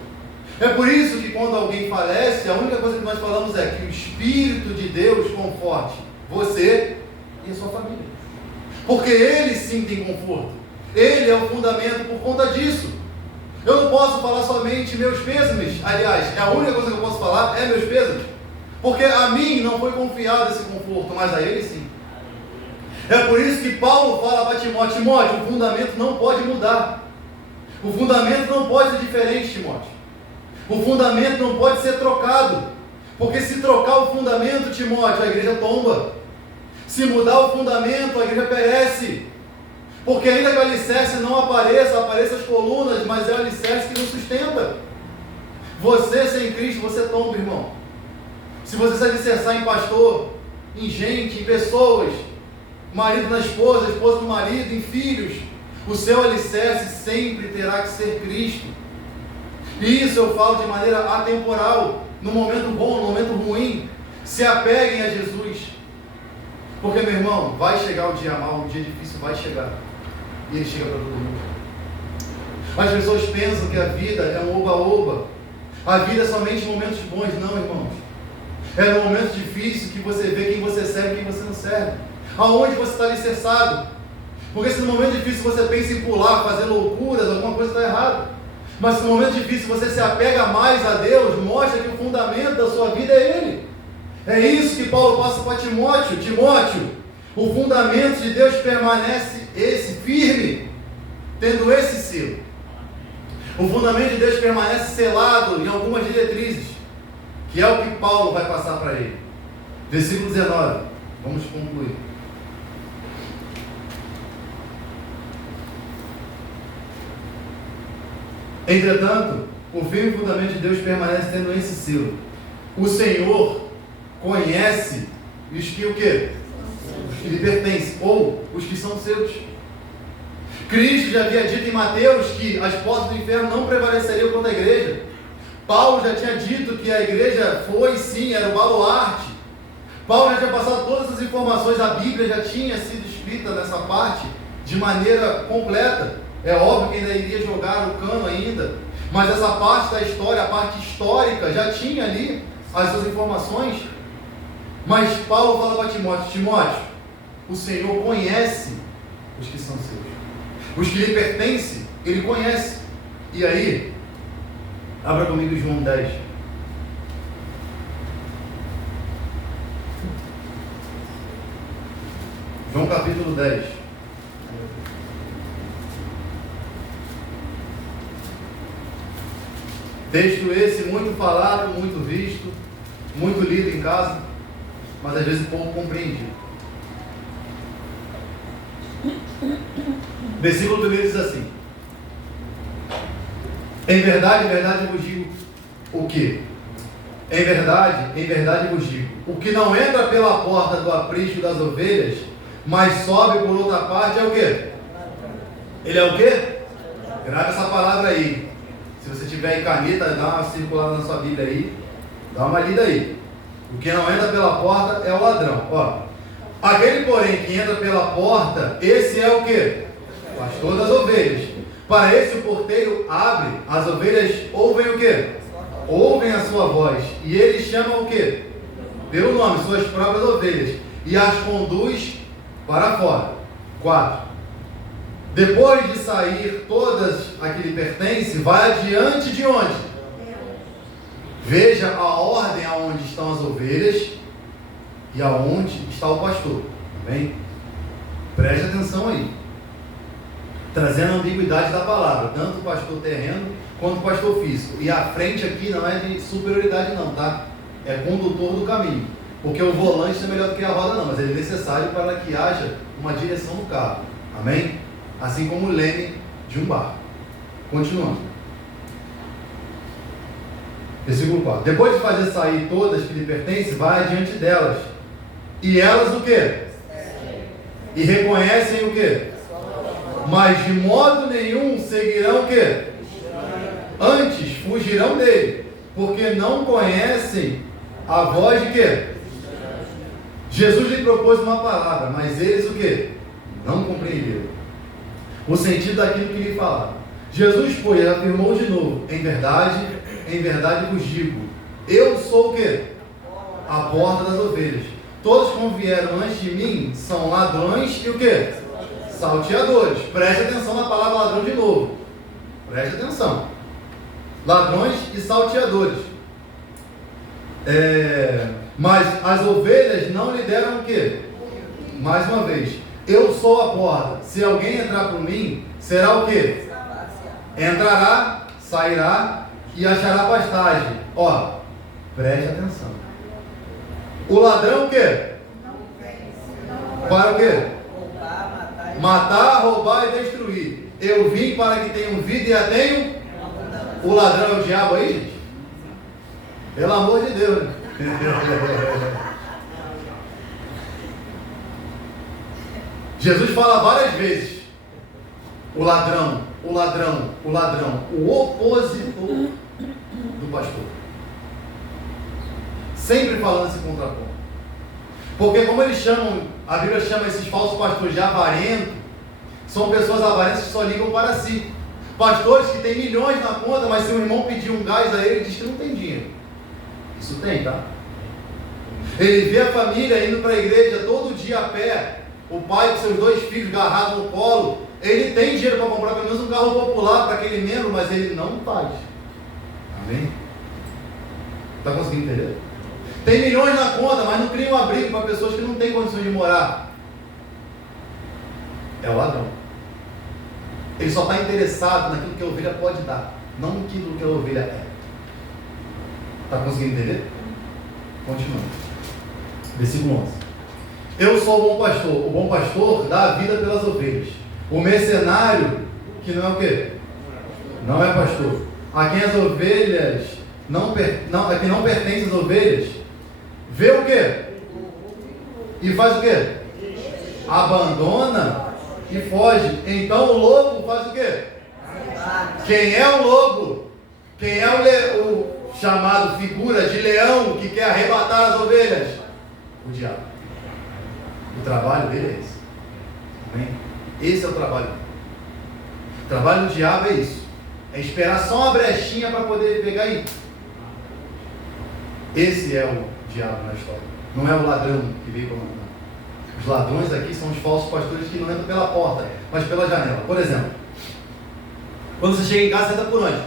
É por isso que quando alguém falece, a única coisa que nós falamos é que o Espírito de Deus conforte você e a sua família. Porque Ele sim tem conforto. Ele é o fundamento por conta disso. Eu não posso falar somente meus pêsames. Aliás, a única coisa que eu posso falar é meus pêsames. Porque a mim não foi confiado esse conforto, mas a Ele sim. É por isso que Paulo fala para Timóteo: Timóteo, o fundamento não pode mudar. O fundamento não pode ser diferente, Timóteo. O fundamento não pode ser trocado. Porque se trocar o fundamento, Timóteo, a igreja tomba. Se mudar o fundamento, a igreja perece. Porque ainda que o alicerce não apareça as colunas, mas é o alicerce que nos sustenta. Você sem Cristo, você tomba, irmão. Se você se alicerçar em pastor, em gente, em pessoas, marido na esposa, esposa no marido, em filhos, o seu alicerce sempre terá que ser Cristo. E isso eu falo de maneira atemporal. No momento bom, no momento ruim, se apeguem a Jesus. Porque, meu irmão, vai chegar o dia mau, o dia difícil vai chegar. E ele chega para todo mundo. As pessoas pensam que a vida é um oba-oba. A vida é somente momentos bons. Não, irmãos. É no momento difícil que você vê quem você serve e quem você não serve. Aonde você está alicerçado. Porque se no momento difícil você pensa em pular, fazer loucuras, alguma coisa está errada. Mas se no momento difícil você se apega mais a Deus, mostra que o fundamento da sua vida é Ele. É isso que Paulo passa para Timóteo. Timóteo, o fundamento de Deus permanece esse firme, tendo esse selo. O fundamento de Deus permanece selado em algumas diretrizes, que é o que Paulo vai passar para ele. Versículo 19, vamos concluir. Entretanto, o firme fundamento de Deus permanece tendo esse selo. O Senhor conhece os que o quê? Os que lhe pertencem, ou os que são seus. Cristo já havia dito em Mateus que as portas do inferno não prevaleceriam contra a igreja. Paulo já tinha dito que a igreja foi sim, era o baluarte. Paulo já tinha passado todas as informações, a Bíblia já tinha sido escrita nessa parte de maneira completa. É óbvio que ainda iria jogar o cano ainda, mas essa parte da história, a parte histórica, já tinha ali as suas informações. Mas Paulo fala para Timóteo: Timóteo, o Senhor conhece os que são seus. Os que lhe pertencem, Ele conhece. E aí, abra comigo João 10. João capítulo 10. Texto esse muito falado, muito visto, muito lido em casa, mas às vezes pouco compreendido. Versículo 1 diz assim: em verdade vos digo o que? Em verdade vos digo, o que não entra pela porta do aprisco das ovelhas, mas sobe por outra parte, é o quê? Ele é o quê? Grave essa palavra aí. Se você tiver em caneta, dá uma circulada na sua Bíblia aí, dá uma lida aí. O que não entra pela porta é o ladrão. Ó, aquele, porém, que entra pela porta, esse é o quê? Pastor das ovelhas. Para esse o porteiro abre, as ovelhas ouvem o quê? Ouvem a sua voz. E ele chama o quê? Pelo nome, suas próprias ovelhas. E as conduz para fora. 4. Depois de sair todas a que lhe pertence, vai adiante de onde? Veja a ordem aonde estão as ovelhas e aonde está o pastor. Amém? Preste atenção aí. Trazendo a ambiguidade da palavra, tanto o pastor terreno quanto o pastor físico. E a frente aqui não é de superioridade não, tá? É condutor do caminho. Porque o volante não é melhor do que a roda não, mas ele é necessário para que haja uma direção no carro. Amém? Assim como o leme de um barco. Continuando. Versículo 4. Depois de fazer sair todas que lhe pertencem, vai adiante delas. E elas o quê? E reconhecem o quê? Mas de modo nenhum seguirão o quê? Antes fugirão dele, porque não conhecem a voz de quê? Jesus lhe propôs uma palavra, mas eles o quê? Não compreenderam o sentido daquilo que lhe falava. Jesus, pois, afirmou de novo: em verdade vos digo, eu sou o quê? A porta das ovelhas. Todos como vieram antes de mim são ladrões e o quê? Salteadores. Preste atenção na palavra ladrão de novo. Preste atenção. Ladrões e salteadores. Mas as ovelhas não lhe deram o quê? Mais uma vez, eu sou a porta. Se alguém entrar por mim, será o quê? Entrará, sairá e achará pastagem. Ó, preste atenção. O ladrão o quê? Para o quê? Matar, roubar e destruir. Eu vim para que tenham vida e a tenham. O ladrão é o diabo aí, gente? Pelo amor de Deus. Jesus fala várias vezes: o ladrão, o ladrão, o ladrão, o opositor do pastor. Sempre falando esse contraponto. Porque como eles chamam, a Bíblia chama esses falsos pastores de avarento, são pessoas avarentas que só ligam para si. Pastores que têm milhões na conta, mas se o irmão pedir um gás a ele, diz que não tem dinheiro. Isso tem, tá? Ele vê a família indo para a igreja todo dia a pé, o pai com seus 2 filhos agarrados no colo, ele tem dinheiro para comprar pelo menos um carro popular para aquele membro, mas ele não faz. Amém? Está conseguindo entender? Tem milhões na conta, mas não cria um abrigo para pessoas que não têm condições de morar. É o ladrão. Ele só está interessado naquilo que a ovelha pode dar, não naquilo que a ovelha é. Está conseguindo entender? Continuando. Versículo 11. Eu sou o bom pastor. O bom pastor dá a vida pelas ovelhas. O mercenário, que não é o quê? Não é pastor. A quem as ovelhas a quem não pertence às ovelhas, vê o quê? E faz o quê? Abandona e foge. Então o lobo faz o quê? Quem é o lobo? Quem é o chamado figura de leão que quer arrebatar as ovelhas? O diabo. O trabalho dele é esse. Amém? Esse é o trabalho. O trabalho do diabo é isso. É esperar só uma brechinha para poder pegar e... Esse é o diabo na história. Não é o ladrão que veio para mandar. Os ladrões aqui são os falsos pastores que não entram pela porta, mas pela janela. Por exemplo, quando você chega em casa, você entra por onde?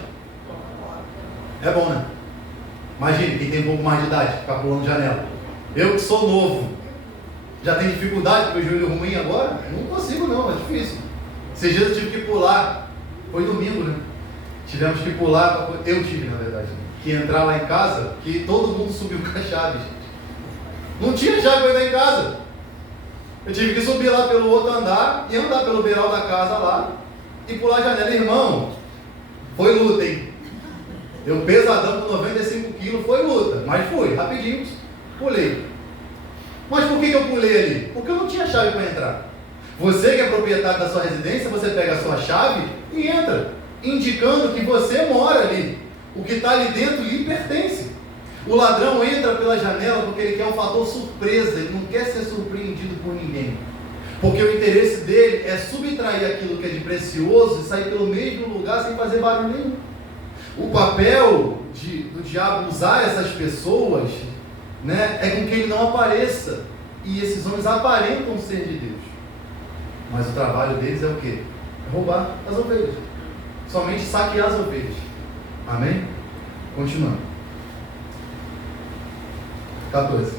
É bom, né? Imagine quem tem um pouco mais de idade, ficar pulando janela. Eu que sou novo, já tenho dificuldade com o joelho ruim agora? Não consigo não, é difícil. Esses dias eu tive que pular, foi domingo, né? Tivemos que pular, eu tive na verdade, que entrar lá em casa, que todo mundo subiu com a chave, gente. Não tinha chave para entrar em casa. Eu tive que subir lá pelo outro andar e andar pelo beiral da casa lá e pular a janela. Irmão, foi luta, hein? Eu pesadão com 95 quilos, foi luta, mas fui, rapidinho, pulei. Mas por que eu pulei ali? Porque eu não tinha chave para entrar. Você que é proprietário da sua residência, você pega a sua chave e entra, indicando que você mora ali. O que está ali dentro lhe pertence. O ladrão entra pela janela porque ele quer um fator surpresa, ele não quer ser surpreendido por ninguém. Porque o interesse dele é subtrair aquilo que é de precioso e sair pelo mesmo lugar sem fazer barulho nenhum. O papel do diabo usar essas pessoas, né, é com que ele não apareça. E esses homens aparentam ser de Deus. Mas o trabalho deles é o quê? É roubar as ovelhas. Somente saquear as ovelhas. Amém? Continuando. 14.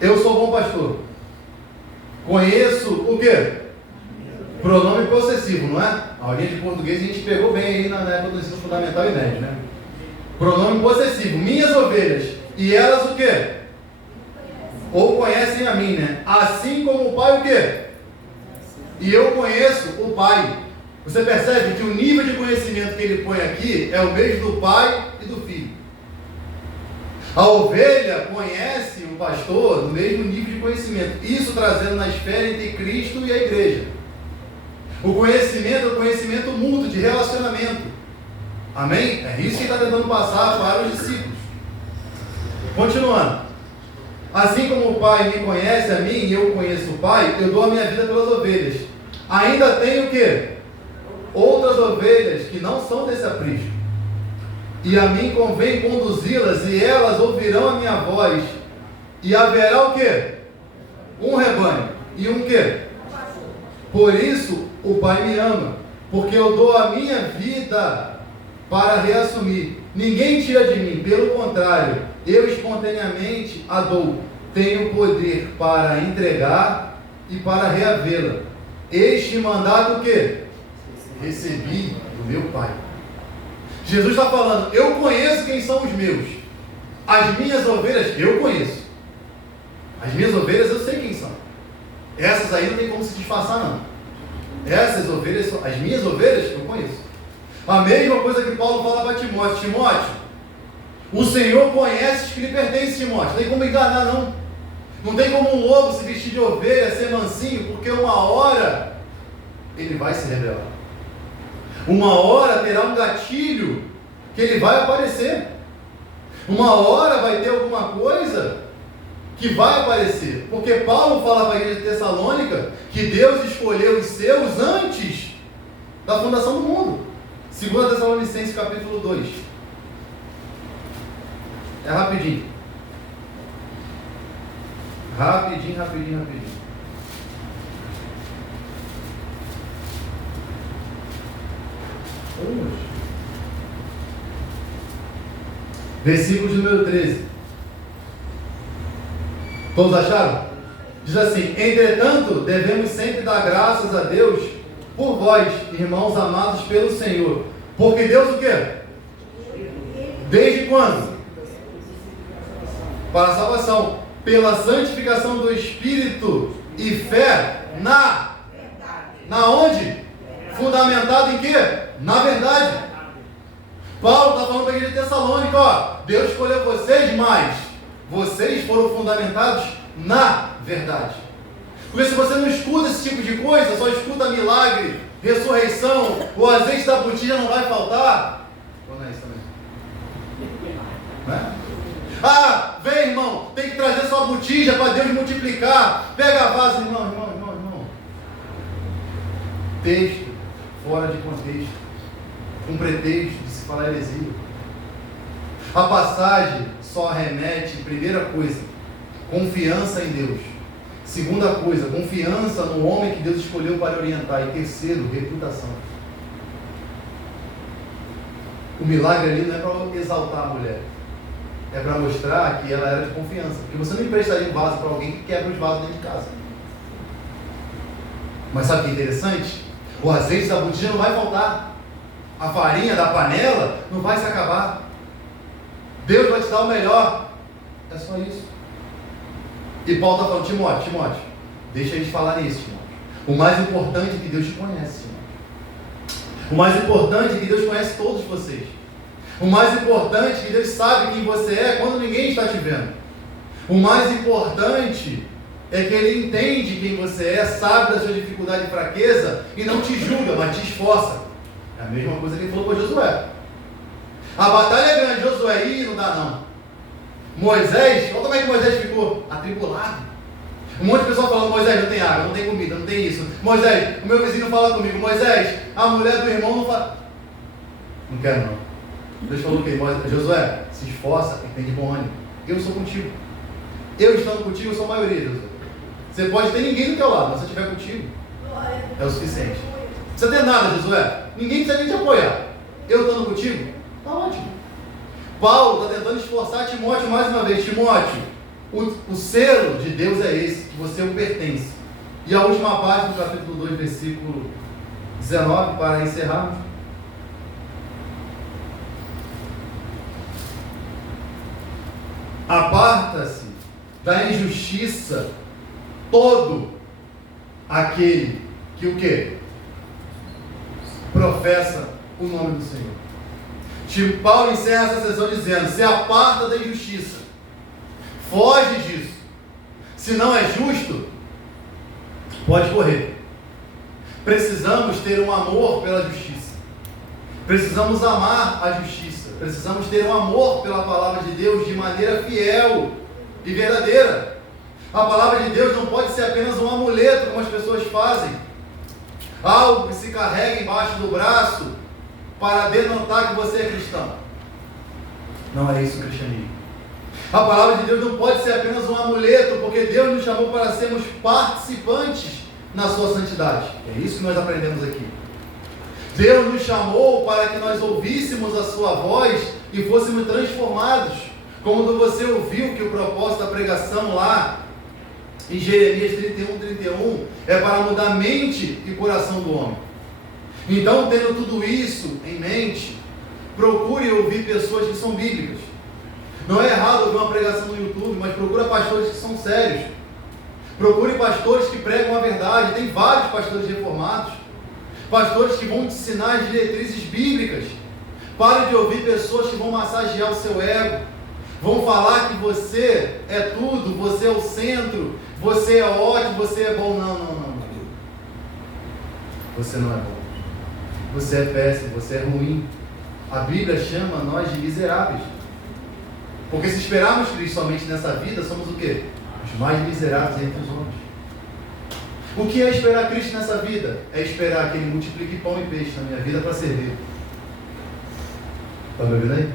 Eu sou bom pastor. Conheço o quê? Pronome possessivo, não é? A aulinha de português a gente pegou bem aí na época do ensino fundamental e médio, né? Pronome possessivo. Minhas ovelhas. E elas o quê? Ou conhecem a mim, né? Assim como o Pai o quê? E eu conheço o Pai. Você percebe que o nível de conhecimento que ele põe aqui é o mesmo do Pai e do Filho. A ovelha conhece o pastor no mesmo nível de conhecimento. Isso trazendo na esfera entre Cristo e a igreja. O conhecimento é o conhecimento mútuo, de relacionamento. Amém? É isso que ele está tentando passar para os discípulos. Continuando. Assim como o Pai me conhece a mim e eu conheço o Pai, eu dou a minha vida pelas ovelhas. Ainda tenho o quê? Outras ovelhas que não são desse aprisco. E a mim convém conduzi-las, e elas ouvirão a minha voz. E haverá o quê? Um rebanho. E um quê? Por isso o Pai me ama, porque eu dou a minha vida para reassumir. Ninguém tira de mim, pelo contrário, eu espontaneamente a dou. Tenho poder para entregar e para reavê-la. Este mandato o quê? Recebi do meu Pai. Jesus está falando, eu conheço quem são os meus. As minhas ovelhas eu conheço. As minhas ovelhas eu sei quem são. Essas aí não tem como se disfarçar não. Essas ovelhas, as minhas ovelhas eu conheço. A mesma coisa que Paulo fala para Timóteo. Timóteo, o Senhor conhece os que lhe pertencem, Timóteo. Não tem como enganar não. Não tem como um lobo se vestir de ovelha, ser mansinho, porque uma hora ele vai se rebelar. Uma hora terá um gatilho que ele vai aparecer. Uma hora vai ter alguma coisa que vai aparecer. Porque Paulo fala para a igreja de Tessalônica que Deus escolheu os seus antes da fundação do mundo. 2 Tessalonicenses capítulo 2. É rapidinho. Rapidinho. Versículo de número 13. Todos acharam? Diz assim: entretanto, devemos sempre dar graças a Deus por vós, irmãos amados pelo Senhor. Porque Deus o quê? Desde quando? Para a salvação, pela santificação do Espírito e fé na onde? Fundamentado em quê? Na verdade. Paulo está falando para a igreja de Tessalônica, ó, Deus escolheu vocês, mas vocês foram fundamentados na verdade. Porque se você não escuta esse tipo de coisa, só escuta milagre, ressurreição, o azeite da botija não vai faltar. Ou não é isso também? Né? Ah, vem irmão, tem que trazer sua botija para Deus multiplicar. Pega a vaso, irmão. Texto fora de contexto, com pretexto de se falar heresia. A passagem só remete, primeira coisa, confiança em Deus. Segunda coisa, confiança no homem que Deus escolheu para orientar. E terceiro, reputação. O milagre ali não é para exaltar a mulher, é para mostrar que ela era de confiança. Porque você não emprestaria um vaso para alguém que quebra os vasos dentro de casa. Mas sabe o que é interessante? O azeite da botija não vai faltar. A farinha da panela não vai se acabar. Deus vai te dar o melhor. É só isso. E Paulo está falando, Timóteo, deixa a gente falar nisso, Timóteo. O mais importante é que Deus te conhece, Timóteo. O mais importante é que Deus conhece todos vocês. O mais importante é que Deus sabe quem você é quando ninguém está te vendo. O mais importante é que Ele entende quem você é, sabe da sua dificuldade e fraqueza e não te julga, mas te esforça. É a mesma coisa que Ele falou para Josué. A batalha é grande, Josué, não dá não. Moisés, olha como é que Moisés ficou atribulado. Um monte de pessoa falando, Moisés, não tem água, não tem comida, não tem isso. Moisés, o meu vizinho fala comigo. Moisés, a mulher do irmão não fala. Não quero não. Deus falou o quê? Josué, se esforça e tem de bom ânimo. Eu sou contigo. Eu estando contigo, eu sou a maioria, Josué. Você pode ter ninguém do teu lado, mas se eu estiver contigo, é o suficiente. Não precisa ter nada, Josué. Ninguém precisa nem te apoiar. Eu estando contigo, está ótimo. Paulo está tentando esforçar Timóteo mais uma vez. Timóteo, o selo de Deus é esse, que você o pertence. E a última parte do capítulo 2, versículo 19, para encerrarmos. Aparta-se da injustiça todo aquele que o quê? Professa o nome do Senhor. Paulo encerra essa sessão dizendo: se aparta da injustiça, foge disso. Se não é justo, pode correr. Precisamos ter um amor pela justiça. Precisamos amar a justiça. Precisamos ter um amor pela palavra de Deus de maneira fiel e verdadeira. A palavra de Deus não pode ser apenas um amuleto, como as pessoas fazem. Algo que se carrega embaixo do braço para denotar que você é cristão. Não é isso o cristianismo. A palavra de Deus não pode ser apenas um amuleto, porque Deus nos chamou para sermos participantes na sua santidade. É isso que nós aprendemos aqui. Deus nos chamou para que nós ouvíssemos a sua voz e fôssemos transformados. Como você ouviu que o propósito da pregação lá em Jeremias 31 é para mudar a mente e coração do homem. Então, tendo tudo isso em mente, procure ouvir pessoas que são bíblicas. Não é errado ouvir uma pregação no YouTube, mas procura pastores que são sérios. Procure pastores que pregam a verdade. Tem vários pastores reformados, pastores que vão te ensinar as diretrizes bíblicas. Pare de ouvir pessoas que vão massagear o seu ego, vão falar que você é tudo, você é o centro, você é ótimo, você é bom. Não. Você não é bom. Você é péssimo, você é ruim. A Bíblia chama nós de miseráveis. Porque se esperarmos Cristo somente nessa vida, somos o quê? Os mais miseráveis entre os homens. O que é esperar Cristo nessa vida? É esperar que Ele multiplique pão e peixe na minha vida para servir. Está me ouvindo aí?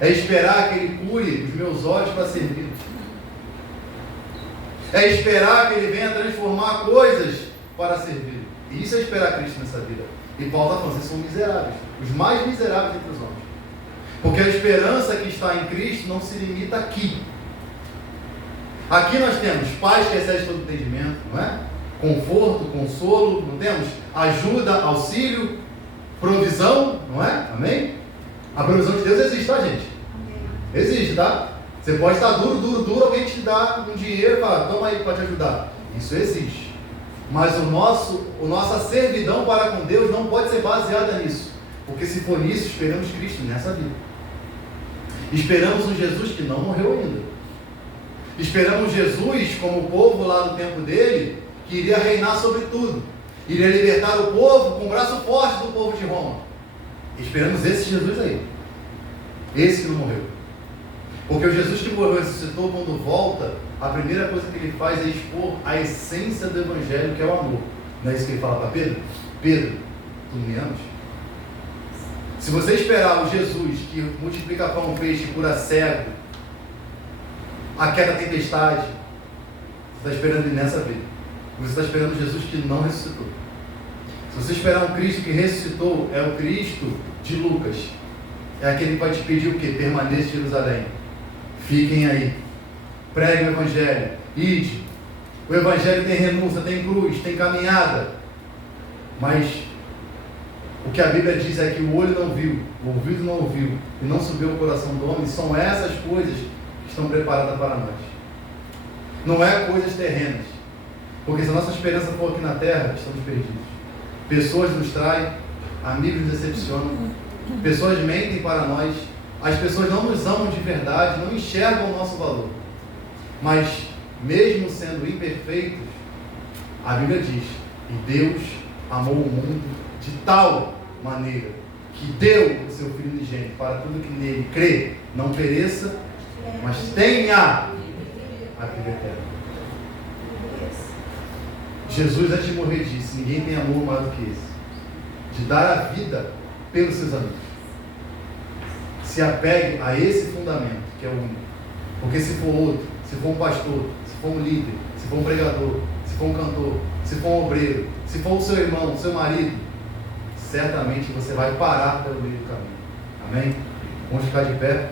É esperar que Ele cure os meus olhos para servir. É esperar que Ele venha transformar coisas para servir. E isso é esperar Cristo nessa vida. E Paulo está falando, vocês são miseráveis. Os mais miseráveis entre os homens. Porque a esperança que está em Cristo não se limita aqui. Aqui nós temos paz que excede todo entendimento, não é? Conforto, consolo, não temos? Ajuda, auxílio, provisão, não é? Amém? A provisão de Deus existe, tá, gente? Existe, tá? Você pode estar duro, alguém te dá um dinheiro e fala, toma aí para te ajudar. Isso existe. Mas nossa servidão para com Deus não pode ser baseada nisso. Porque se for nisso, esperamos Cristo nessa vida. Esperamos um Jesus que não morreu ainda. Esperamos Jesus como o povo lá no tempo dele, que iria reinar sobre tudo. Iria libertar o povo com o braço forte do povo de Roma. Esperamos esse Jesus aí. Esse que não morreu. Porque o Jesus que morreu e ressuscitou, quando volta, a primeira coisa que ele faz é expor a essência do Evangelho, que é o amor. Não é isso que ele fala para Pedro? Pedro, tu me amas? Se você esperar o Jesus que multiplica pão, peixe, cura cego, aquieta a tempestade, você está esperando ele nessa vida. Você está esperando Jesus que não ressuscitou. Se você esperar um Cristo que ressuscitou, é o Cristo de Lucas. É aquele que vai te pedir o quê? Permaneça em Jerusalém. Fiquem aí. Pregue o Evangelho. Ide. O Evangelho tem renúncia, tem cruz, tem caminhada. Mas o que a Bíblia diz é que o olho não viu, o ouvido não ouviu, e não subiu ao coração do homem. São essas coisas que estão preparadas para nós. Não é coisas terrenas. Porque se a nossa esperança for aqui na terra, estamos perdidos. Pessoas nos traem, amigos nos decepcionam, pessoas mentem para nós, as pessoas não nos amam de verdade, não enxergam o nosso valor. Mas, mesmo sendo imperfeitos, a Bíblia diz, e Deus amou o mundo de tal maneira, que deu o seu Filho unigênito para tudo que nele crê, não pereça, mas tenha a vida eterna. Jesus, antes de morrer, disse: ninguém tem amor maior do que esse, de dar a vida pelos seus amigos. Se apegue a esse fundamento, que é o único. Porque se for outro, se for um pastor, se for um líder, se for um pregador, se for um cantor, se for um obreiro, se for o seu irmão, o seu marido, certamente você vai parar pelo meio do caminho. Amém? Vamos ficar de pé.